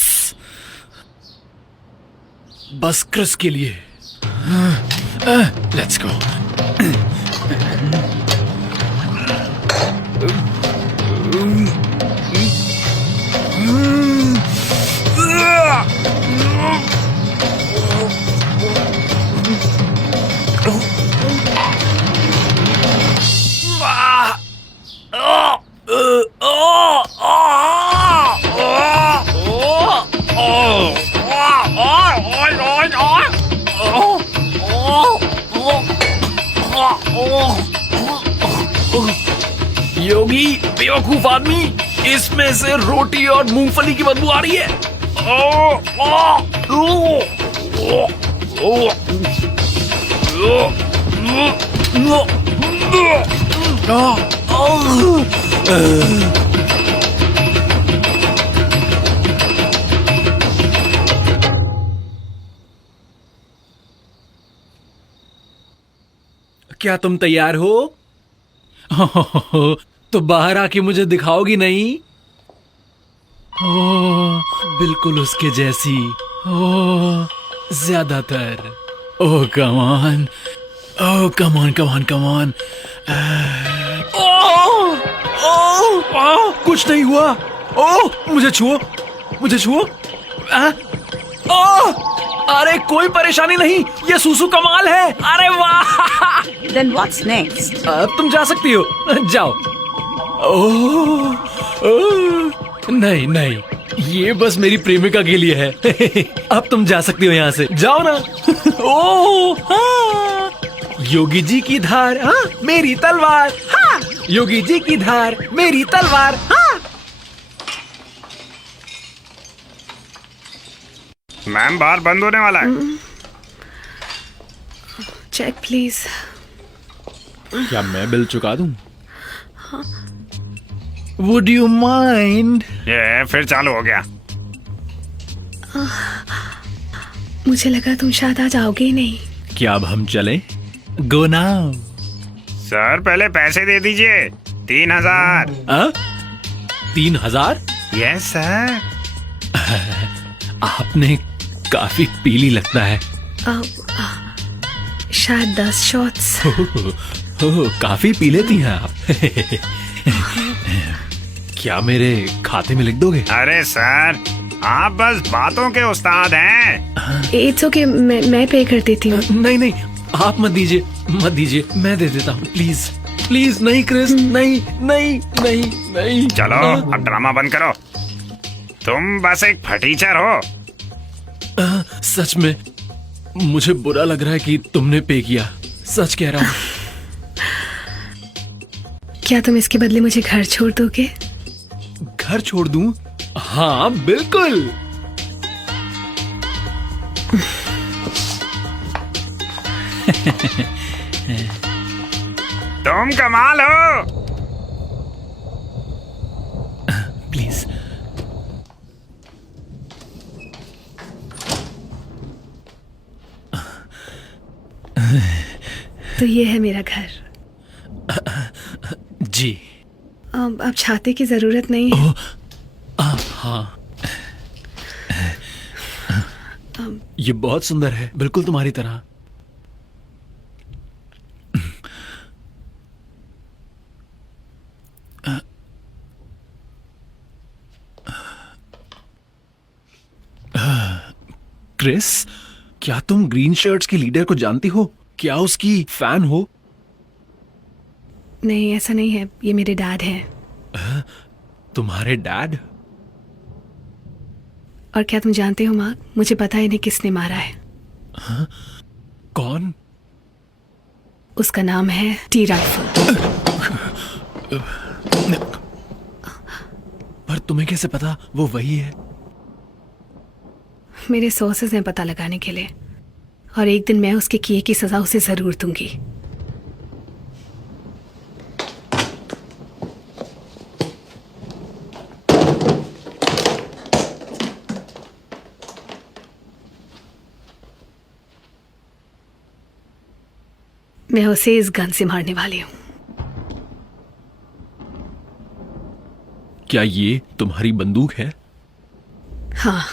बस क्रिस के लिए। Let's go. योगी बेवकूफ आदमी, इसमें से रोटी और मूंगफली की बदबू आ रही है। क्या तुम तैयार हो? तो बाहर आके मुझे दिखाओगी नहीं? बिल्कुल उसके जैसी। ज्यादातर। Oh come on, oh come on come on come on. कुछ नहीं हुआ। ओह मुझे छुओ, मुझे छुओ। अरे कोई परेशानी नहीं, ये सूसू कमाल है। अरे वाह। Then what's next? अब तुम जा सकती हो, जाओ। नहीं नहीं, ये बस मेरी प्रेमिका के लिए है। अब तुम जा सकती हो यहाँ से, जाओ ना। हाँ। योगी जी की धार, हाँ मेरी तलवार। हाँ योगी जी की धार, मेरी तलवार। हाँ। मैम बार बंद होने वाला है। Check please. क्या मैं बिल चुका दूं? Would you mind? ये फिर चालू हो गया। मुझे लगा तुम शायद आज आओगे ही नहीं। क्या अब हम चलें? Go now। सर पहले पैसे दे दीजिए। 3000। 3000? Yes sir. आपने काफी पीली लगता है। शायद 10 शॉट्स। काफी पी लेती हैं आप। क्या मेरे खाते में लिख दोगे? अरे सर आप बस बातों के उस्ताद हैं। इट्स ओके, मैं पे कर देती हूँ। नहीं नहीं, आप मत दीजिए, मत दीजिए, मैं दे देता हूँ। Please please. नहीं क्रिस, नहीं नहीं नहीं नहीं। चलो अब ड्रामा बंद करो। तुम बस एक फटीचर हो। सच में मुझे बुरा लग रहा है कि तुमने पे किया। सच कह रहा हूँ। क्या तुम इसके बदले मुझे घर छोड़ दोगे? घर छोड़ दूं? हाँ बिल्कुल। तुम कमाल हो। प्लीज। तो ये है मेरा घर। जी। अब छाते की जरूरत नहीं है। हाँ, ये बहुत सुंदर है, बिल्कुल तुम्हारी तरह। क्रिस, क्या तुम ग्रीन शर्ट्स के लीडर को जानती हो? क्या उसकी फैन हो? नहीं, ऐसा नहीं है, ये मेरे डैड हैं। तुम्हारे डैड? और क्या तुम जानते हो मार्क, मुझे पता है इन्हें किसने मारा है। हाँ? कौन? उसका नाम है टी राइफल। पर तुम्हें कैसे पता वो वही है? मेरे सोर्सेज हैं पता लगाने के लिए, और एक दिन मैं उसके किए की सजा उसे जरूर दूंगी। मैं उसे इस गन से मारने वाली हूं। क्या ये तुम्हारी बंदूक है? हाँ।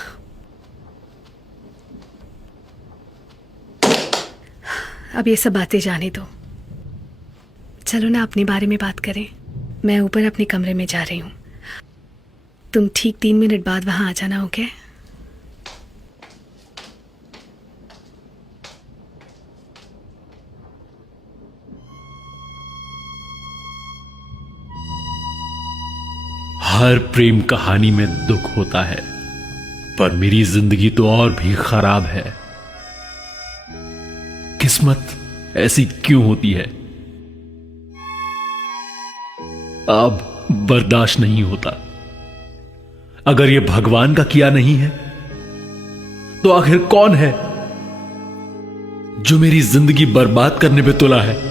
अब ये सब बातें जाने दो, चलो ना अपने बारे में बात करें। मैं ऊपर अपने कमरे में जा रही हूं, तुम ठीक 3 मिनट बाद वहां आ जाना, ओके? हर प्रेम कहानी में दुख होता है, पर मेरी जिंदगी तो और भी खराब है। किस्मत ऐसी क्यों होती है? अब बर्दाश्त नहीं होता। अगर ये भगवान का किया नहीं है, तो आखिर कौन है जो मेरी जिंदगी बर्बाद करने पे तुला है?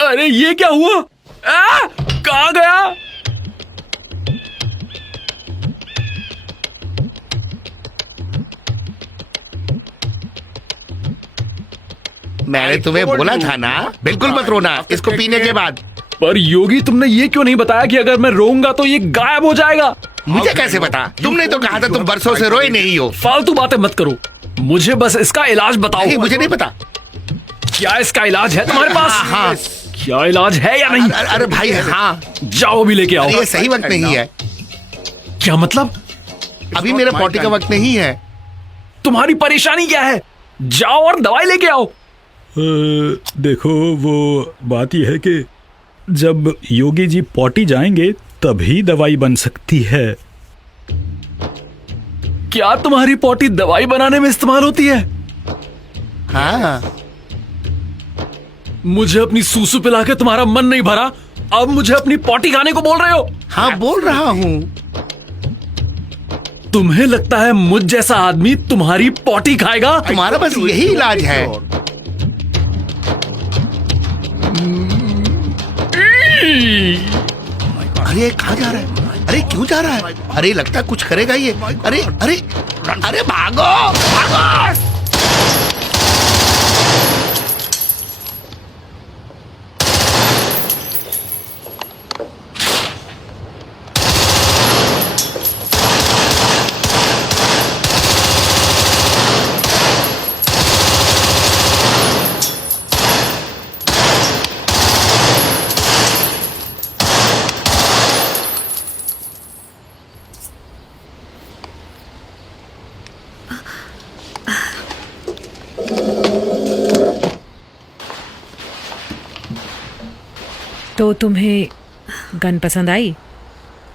अरे ये क्या हुआ? कहाँ गया? मैंने तुम्हें बोला था ना, बिल्कुल मत रोना इसको पीने के बाद। पर योगी, तुमने ये क्यों नहीं बताया कि अगर मैं रोऊंगा तो ये गायब हो जाएगा? मुझे कैसे पता? तुमने तो कहा था तुम बरसों से रोए नहीं हो। फालतू बातें मत करो, मुझे बस इसका इलाज बताओ। नहीं, मुझे नहीं पता। क्या इसका इलाज है तुम्हारे पास? हाँ। क्या इलाज है या नहीं? अरे भाई हाँ। जाओ अभी लेके आओ। ये सही वक्त नहीं है। क्या मतलब? अभी मेरा पॉटी का वक्त नहीं है। तुम्हारी परेशानी क्या है? जाओ और दवाई लेके आओ। देखो, वो बात यह है कि जब योगी जी पॉटी जाएंगे तभी दवाई बन सकती है। क्या तुम्हारी पॉटी दवाई बनाने में इस्तेमाल होती है? हाँ। मुझे अपनी सूसू पिला के तुम्हारा मन नहीं भरा, अब मुझे अपनी पॉटी खाने को बोल रहे हो? हाँ बोल रहा हूँ। तुम्हें लगता है मुझ जैसा आदमी तुम्हारी पॉटी खाएगा? तुम्हारा बस यही इलाज है। अरे कहाँ जा रहा है? अरे क्यों जा रहा है? अरे लगता है कुछ करेगा ये। अरे अरे अरे भागो भागो। तो तुम्हें गन पसंद आई?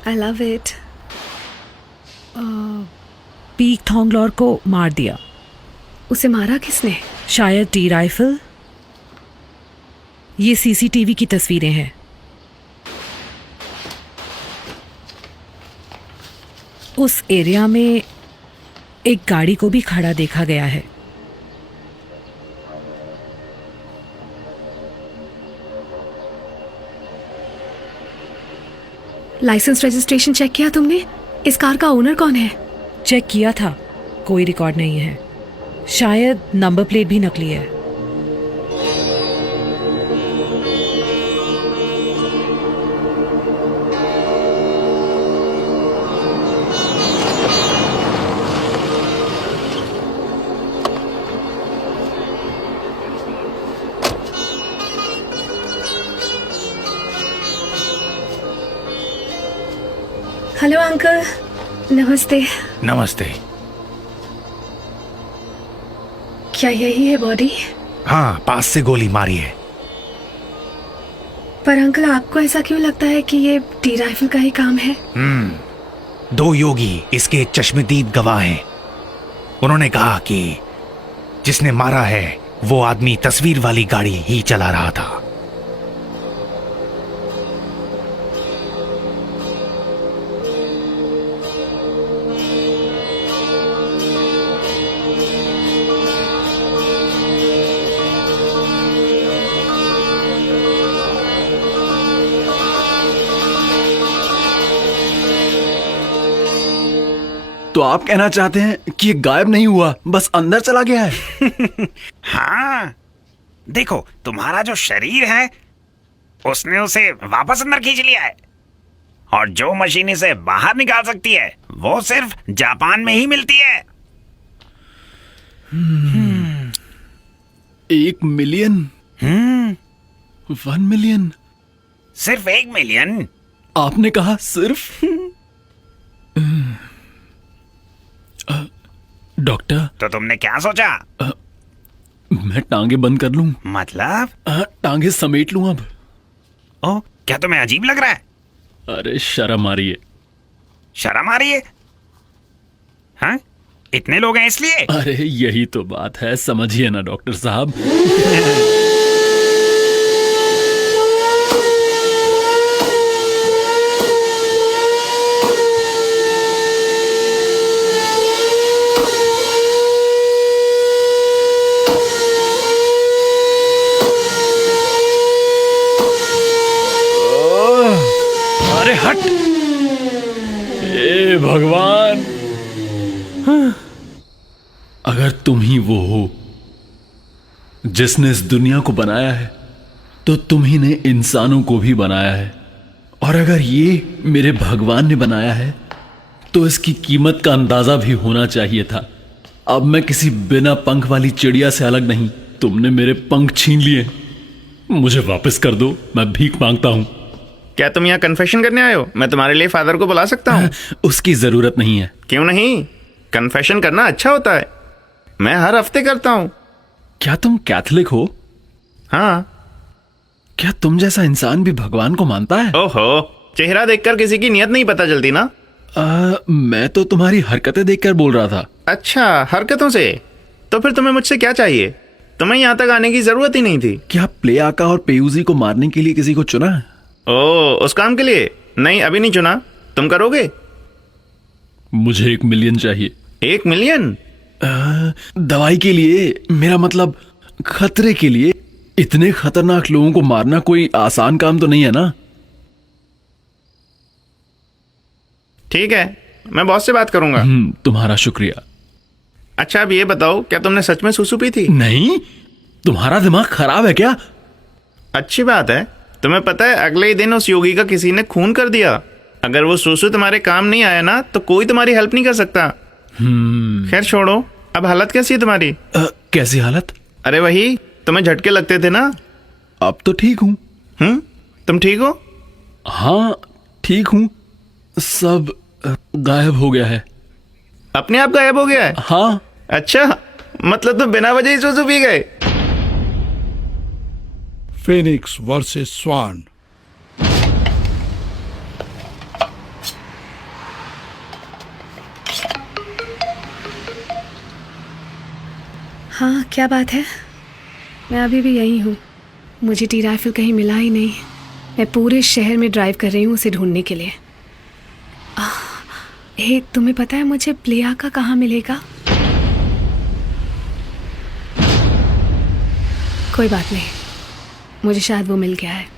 I love it. Peak Thonglor को मार दिया। उसे मारा किसने? शायद टी राइफल। ये सीसीटीवी की तस्वीरें हैं। उस एरिया में एक गाड़ी को भी खड़ा देखा गया है। लाइसेंस रजिस्ट्रेशन चेक किया तुमने? इस कार का ओनर कौन है? चेक किया था, कोई रिकॉर्ड नहीं है। शायद नंबर प्लेट भी नकली है। हेलो अंकल, नमस्ते। नमस्ते। क्या यही है बॉडी? हाँ, पास से गोली मारी है। पर अंकल, आपको ऐसा क्यों लगता है कि ये टी राइफल का ही काम है? 2 योगी इसके चश्मदीद गवाह हैं। उन्होंने कहा कि जिसने मारा है वो आदमी तस्वीर वाली गाड़ी ही चला रहा था। तो आप कहना चाहते हैं कि ये गायब नहीं हुआ, बस अंदर चला गया है? हाँ, देखो तुम्हारा जो शरीर है उसने उसे वापस अंदर खींच लिया है, और जो मशीन इसे बाहर निकाल सकती है वो सिर्फ जापान में ही मिलती है। 1 मिलियन? 1 मिलियन? सिर्फ 1 मिलियन? आपने कहा सिर्फ? डॉक्टर, तो तुमने क्या सोचा? मैं टांगे बंद कर लूं? मतलब? टांगे समेट लूं अब। ओ, क्या तुम्हें अजीब लग रहा है? अरे शर्म आ रही है। शर्म आ रही है? हाँ, इतने लोग हैं इसलिए? अरे यही तो बात है, समझिए ना डॉक्टर साहब। अरे हट! हे भगवान, अगर तुम ही वो हो जिसने इस दुनिया को बनाया है, तो तुम ही ने इंसानों को भी बनाया है। और अगर ये मेरे भगवान ने बनाया है, तो इसकी कीमत का अंदाजा भी होना चाहिए था। अब मैं किसी बिना पंख वाली चिड़िया से अलग नहीं। तुमने मेरे पंख छीन लिए, मुझे वापस कर दो, मैं भीख मांगता हूं। क्या तुम यहाँ कन्फेशन करने आए हो? मैं तुम्हारे लिए फादर को बुला सकता हूँ। उसकी जरूरत नहीं है। क्यों नहीं? कन्फेशन करना अच्छा होता है, मैं हर हफ्ते करता हूँ। क्या तुम कैथोलिक हो? हाँ। क्या तुम जैसा इंसान भी भगवान को मानता है? ओहो, चेहरा देखकर किसी की नियत नहीं पता चलती ना। मैं तो तुम्हारी हरकतें देखकर बोल रहा था। अच्छा, हरकतों से? तो फिर तुम्हें मुझसे क्या चाहिए? तुम्हें यहाँ तक आने की जरूरत ही नहीं थी। क्या प्ले आका और पेयूजी को मारने के लिए किसी को चुना है? ओ, उस काम के लिए? नहीं, अभी नहीं चुना। तुम करोगे? मुझे 1 मिलियन चाहिए। 1 मिलियन? दवाई के लिए, मेरा मतलब खतरे के लिए। इतने खतरनाक लोगों को मारना कोई आसान काम तो नहीं है ना। ठीक है, मैं बॉस से बात करूंगा। तुम्हारा शुक्रिया। अच्छा, अब ये बताओ, क्या तुमने सच में सूसू पी थी? नहीं, तुम्हारा दिमाग खराब है क्या? अच्छी बात है। तुम्हें पता है, अगले ही दिन उस योगी का किसी ने खून कर दिया। अगर वो सूसू तुम्हारे काम नहीं आया ना, तो कोई तुम्हारी हेल्प नहीं कर सकता। खैर छोड़ो, अब हालत कैसी है तुम्हारी? कैसी हालत? अरे वही, तुम्हें झटके लगते थे ना। अब तो ठीक हूँ। तुम ठीक हो? हाँ ठीक हूँ, सब गायब हो गया है। अपने आप गायब हो गया है? हाँ। अच्छा, मतलब तुम बिना वजह ही सूसू पी गए? फिनिक्स वर्सेस स्वान। हाँ, क्या बात है? मैं अभी भी यहीं हूँ। मुझे टी राइफल कहीं मिला ही नहीं। मैं पूरे शहर में ड्राइव कर रही हूँ उसे ढूंढने के लिए। हे, तुम्हें पता है मुझे प्लियाका कहाँ मिलेगा? कोई बात नहीं, मुझे शायद वो मिल गया है।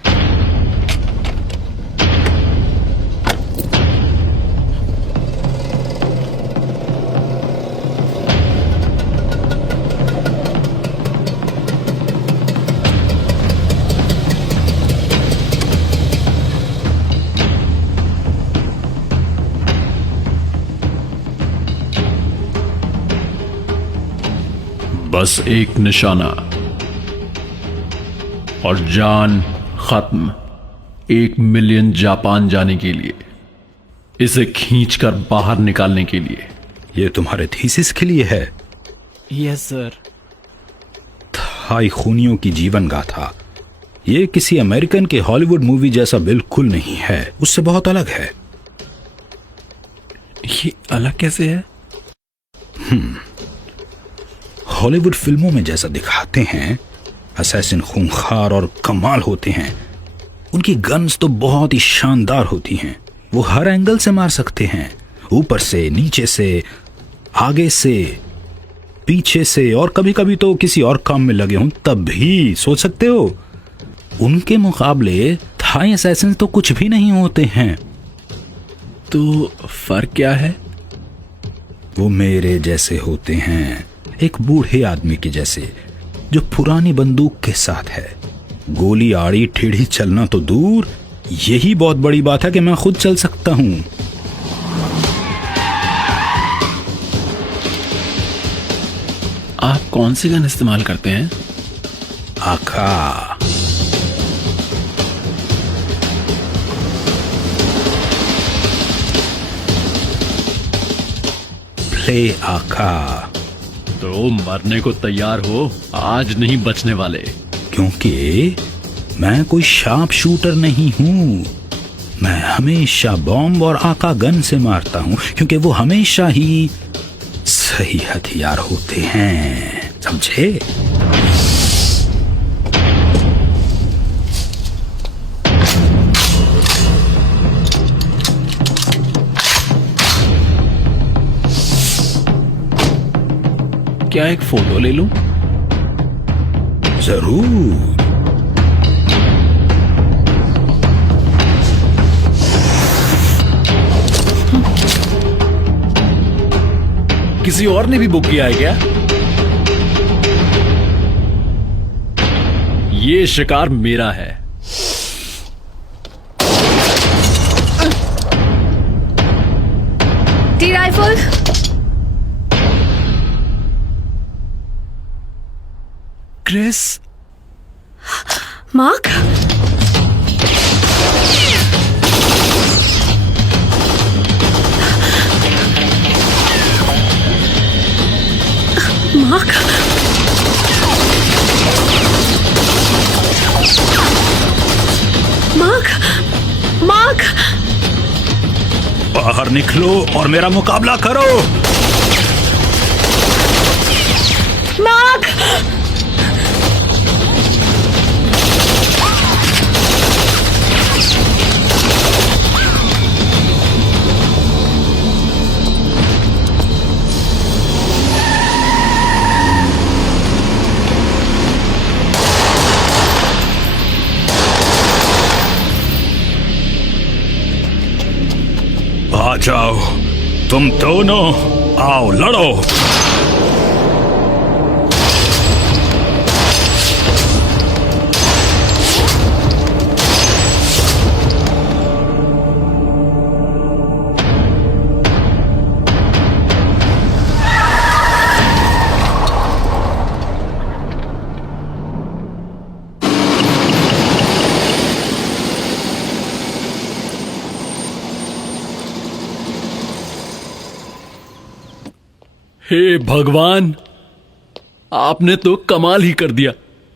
बस एक निशाना और जान खत्म। 1 मिलियन जापान जाने के लिए, इसे खींचकर बाहर निकालने के लिए। ये तुम्हारे थीसिस के लिए है? Yes sir. थाई खूनियों की जीवन गाथा। ये किसी अमेरिकन के हॉलीवुड मूवी जैसा बिल्कुल नहीं है, उससे बहुत अलग है। ये अलग कैसे है? हॉलीवुड फिल्मों में जैसा दिखाते हैं, असैसिन खूंखार और कमाल होते हैं। उनकी गन्स तो बहुत ही शानदार होती हैं। वो हर एंगल से मार सकते हैं, ऊपर से, नीचे से, आगे से, पीछे से, और कभी कभी तो किसी और काम में लगे हों तब भी। सोच सकते हो, उनके मुकाबले थाई असैसिन तो कुछ भी नहीं होते हैं। तो फर्क क्या है? वो मेरे जैसे होते हैं, एक बूढ़े आदमी के जैसे, जो पुरानी बंदूक के साथ है। गोली आड़ी टेढ़ी चलना तो दूर, यही बहुत बड़ी बात है कि मैं खुद चल सकता हूं। आप कौन सी गन इस्तेमाल करते हैं? आका। प्ले आका। तो मरने को तैयार हो, आज नहीं बचने वाले। क्योंकि मैं कोई शार्प शूटर नहीं हूं। मैं हमेशा बॉम्ब और आका गन से मारता हूं, क्योंकि वो हमेशा ही सही हथियार होते हैं, समझे? क्या एक फोटो ले लूं? जरूर। किसी और ने भी बुक किया है क्या? ये शिकार मेरा है। टी rifle. Chris. Mark. Mark. Mark. Mark. बाहर निकलो और मेरा मुकाबला करो। मार्क। आ जाओ, तुम दोनों आओ, लड़ो। हे भगवान, आपने तो कमाल ही कर दिया।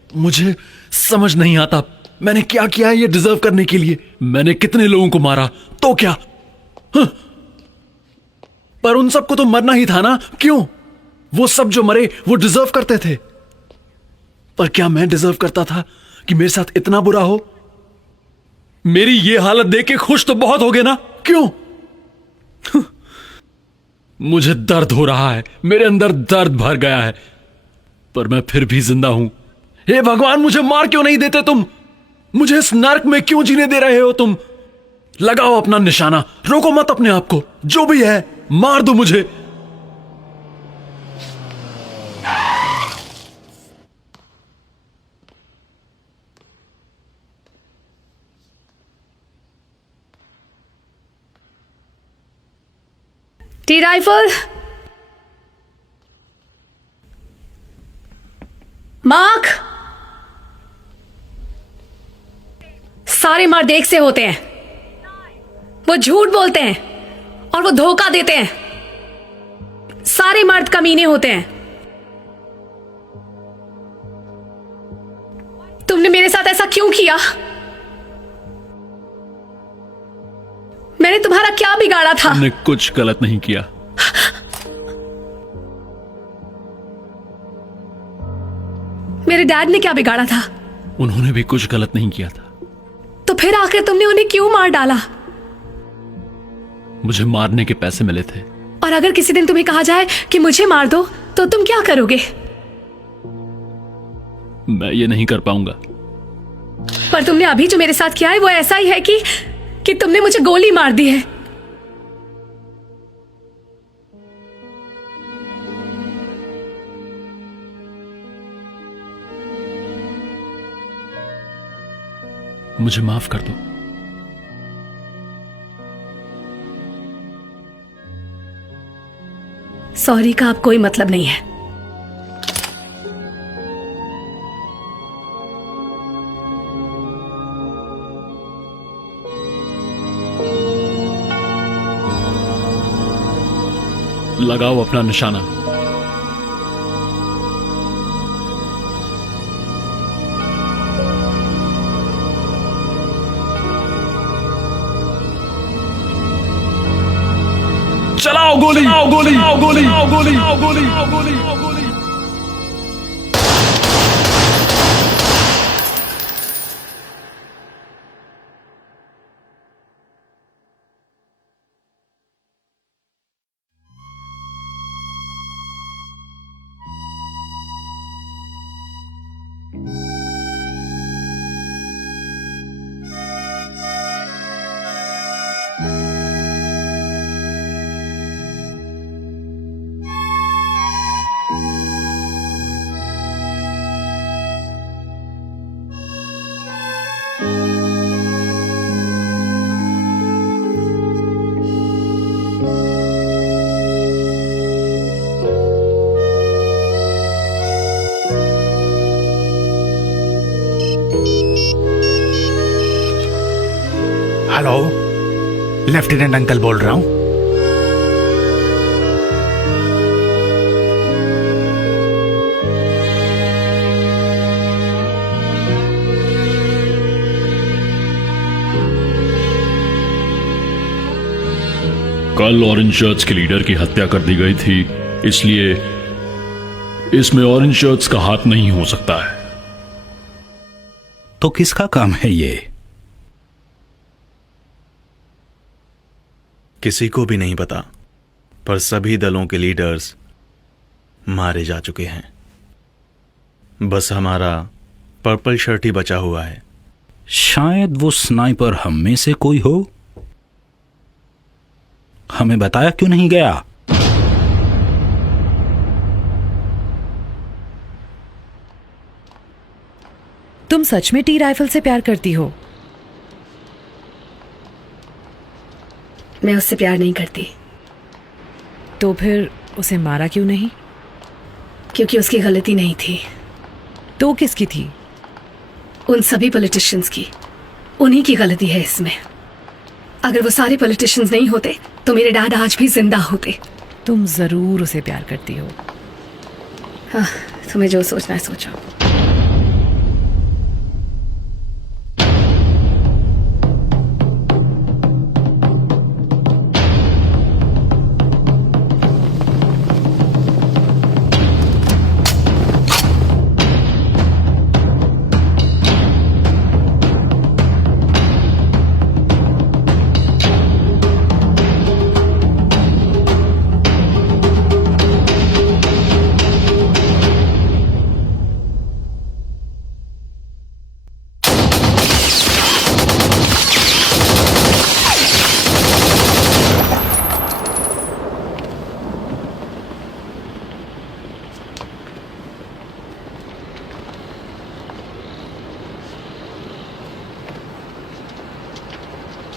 मुझे समझ नहीं आता मैंने क्या किया ये डिजर्व करने के लिए। मैंने कितने लोगों को मारा तो क्या? पर उन सबको तो मरना ही था ना, क्यों? वो सब जो मरे वो डिजर्व करते थे, पर क्या मैं डिजर्व करता था कि मेरे साथ इतना बुरा हो? मेरी ये हालत देख के खुश तो बहुत हो गए ना, क्यों? मुझे दर्द हो रहा है, मेरे अंदर दर्द भर गया है, पर मैं फिर भी जिंदा हूं। हे भगवान, मुझे मार क्यों नहीं देते तुम? मुझे इस नर्क में क्यों जीने दे रहे हो तुम? लगाओ अपना निशाना, रोको मत अपने आप को, जो भी है मार दो मुझे। T rifle, mark. सारे मर्द एक से होते हैं, वो झूठ बोलते हैं और वो धोखा देते हैं। सारे मर्द कमीने होते हैं। तुमने मेरे साथ ऐसा क्यों किया? मैंने तुम्हारा क्या बिगाड़ा था? तुमने कुछ गलत नहीं किया। मेरे डैड ने क्या बिगाड़ा था? उन्होंने भी कुछ गलत नहीं किया था। तो फिर आखिर तुमने उन्हें क्यों मार डाला? मुझे मारने के पैसे मिले थे। और अगर किसी दिन तुम्हें कहा जाए कि मुझे मार दो, तो तुम क्या करोगे? मैं ये नहीं कर पाऊंगा। पर तुमने अभी जो मेरे साथ किया है वो ऐसा ही है कि तुमने मुझे गोली मार दी है। मुझे माफ कर दो। सॉरी का अब कोई मतलब नहीं है। लगाओ अपना निशाना। चलाओ गोली, चलाओ गोली, चलाओ गोली, चलाओ गोली, चलाओ गोली, चलाओ गोली, चलाओ गोली। हेलो, लेफ्टिनेंट अंकल बोल रहा हूं। कल ऑरेंज शर्ट्स के लीडर की हत्या कर दी गई थी, इसलिए इसमें ऑरेंज शर्ट्स का हाथ नहीं हो सकता है। तो किसका काम है ये? किसी को भी नहीं पता, पर सभी दलों के लीडर्स मारे जा चुके हैं। बस हमारा पर्पल शर्ट ही बचा हुआ है। शायद वो स्नाइपर हम में से कोई हो। हमें बताया क्यों नहीं गया? तुम सच में टी राइफल से प्यार करती हो? मैं उससे प्यार नहीं करती। तो फिर उसे मारा क्यों नहीं? क्योंकि उसकी गलती नहीं थी। तो किसकी थी? उन सभी पॉलिटिशियंस की। उन्हीं की गलती है इसमें। अगर वो सारे पॉलिटिशियंस नहीं होते तो मेरे डैड आज भी जिंदा होते। तुम जरूर उसे प्यार करती हो। हाँ, तुम्हें जो सोचना है सोचो।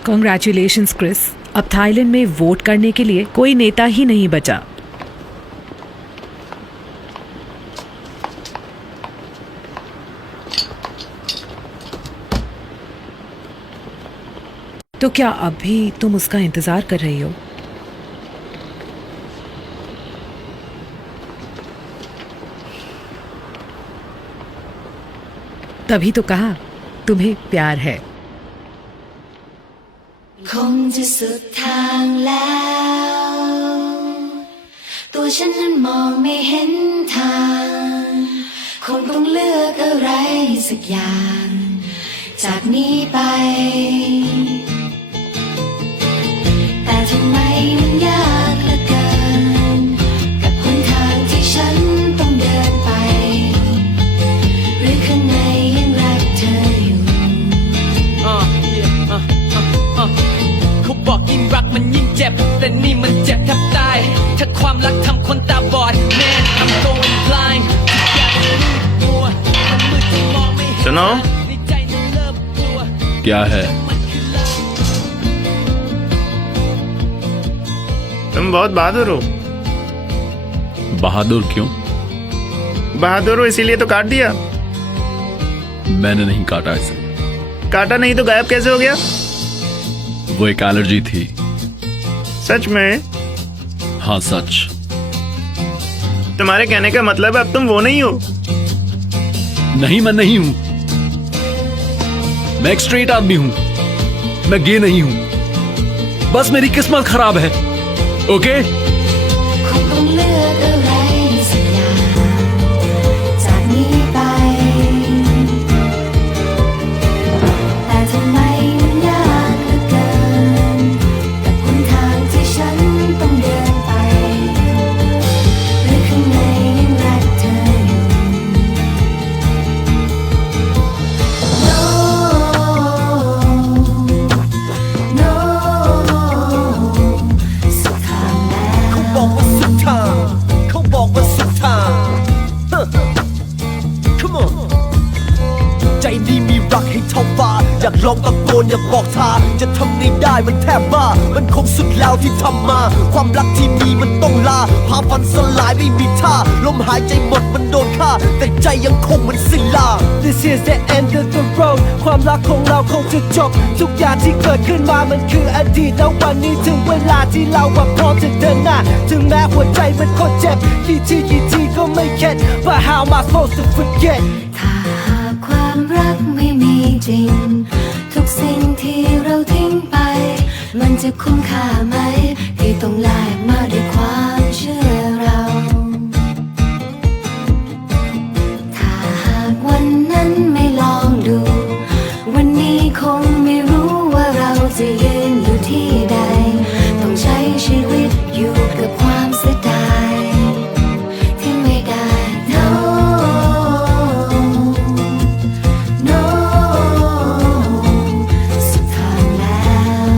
कॉन्ग्रेचुलेशंस क्रिस, अब थाईलैंड में वोट करने के लिए कोई नेता ही नहीं बचा। तो क्या अब भी तुम उसका इंतजार कर रही हो? तभी तो कहा तुम्हें प्यार है। คงจะสุดทางแล้ว ตัวฉันนั้นมองไม่เห็นทาง คงต้องเลือกอะไรสักอย่าง จากนี้ไป แต่ทำไมมันยากเหลือเกิน กับหนทางที่ฉันต้องเดินไป หรือข้างในยังรักเธออยู่ เขาบอกยิ่งรักมันยิ่งเจ็บ แต่นี่มันเจ็บแทบตาย ถ้าความรักทำคนตาบอด Man I'm going blind ทุกอย่างมันมืดมัว มันมืดจนมองไม่เห็น सुनो ในใจนั้นเริ่มกลัว क्या है? तुम बहुत बहादुर हो। बहादुर क्यों? बहादुर हो इसीलिए तो काट दिया। मैंने नहीं काटा इसे। काटा नहीं तो गायब कैसे हो गया? वो एक एलर्जी थी। सच में? हाँ सच। तुम्हारे कहने का मतलब है अब तुम वो नहीं हो। नहीं, मैं नहीं हूं। मैं एक स्ट्रेट आदमी हूं। मैं गे नहीं हूं। बस मेरी किस्मत खराब है। Okay? คงต้องเลือกอะไรสักอย่าง จากนี้ไป แต่ทำไมมันยากเหลือเกิน กับหนทางที่ฉันต้องเดินไป หรือข้างในยังรักเธออยู่ No No สุดทางแล้ว เขาบอกว่าสุดทาง เขาบอกว่าสุดทาง Come on ใจนี้มีรักให้เท่าฟ้า อยากลองตะโกนอยากบอกทาง จะทำไงได้มันแทบบ้า มันคงสุดแล้วที่ทำมา ความรักที่มีมันต้องลา พาฝันสลายไม่มีท่า ลมหายใจหมดมันโดนฆ่า แต่ใจยังคงมันสิ้นลา This is the end of the road ความรักของเราคงจะจบ ทุกอย่างที่เกิดขึ้นมามันคืออดีต แล้ววันนี้ถึงเวลาที่เราพร้อมจะเดินหน้า ถึงแม้หัวใจมันโคตรเจ็บ กี่ทีก็ไม่เข็ด But how am I supposed to forget ถ้าหากความรักไม่มีจริง ทุกสิ่งที่เราทิ้งไป มันจะคุ้มค่าไหม ที่ต้องแลกมาด้วยความเชื่อเรา ถ้าหากวันนั้นไม่ลองดู วันนี้คงไม่รู้ว่าเราจะยืนอยู่ที่ใด ต้องใช้ชีวิตอยู่กับความเสียดายที่ไม่ได้ No No สุดทางแล้ว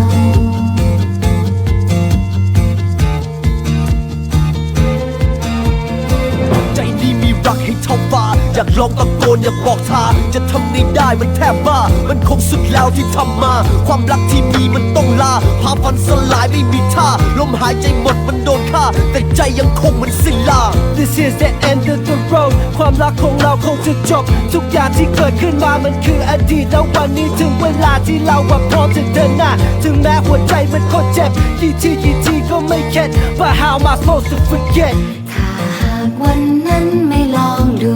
ใจนี้มีรักให้เท่าฟ้า อยากลองตะโกนอยากบอกทาง จะทำไงได้มันแทบบ้า มันคงสุดแล้วที่ทำมา ความรักที่มีมันต้องลา พาฝันสลายไม่มีท่า ลมหายใจหมดมันโดนฆ่า แต่ใจยังคงมันสิ้นลา This is the end of the road ความรักของเราคงจะจบ ทุกอย่างที่เกิดขึ้นมามันคืออดีต แล้ววันนี้ถึงเวลาที่เราพร้อมจะเดินหน้า ถึงแม้หัวใจมันโคตรเจ็บ กี่ทีก็ไม่เข็ด But how am I supposed to forget ถ้าหากวันนั้นไม่ลองดู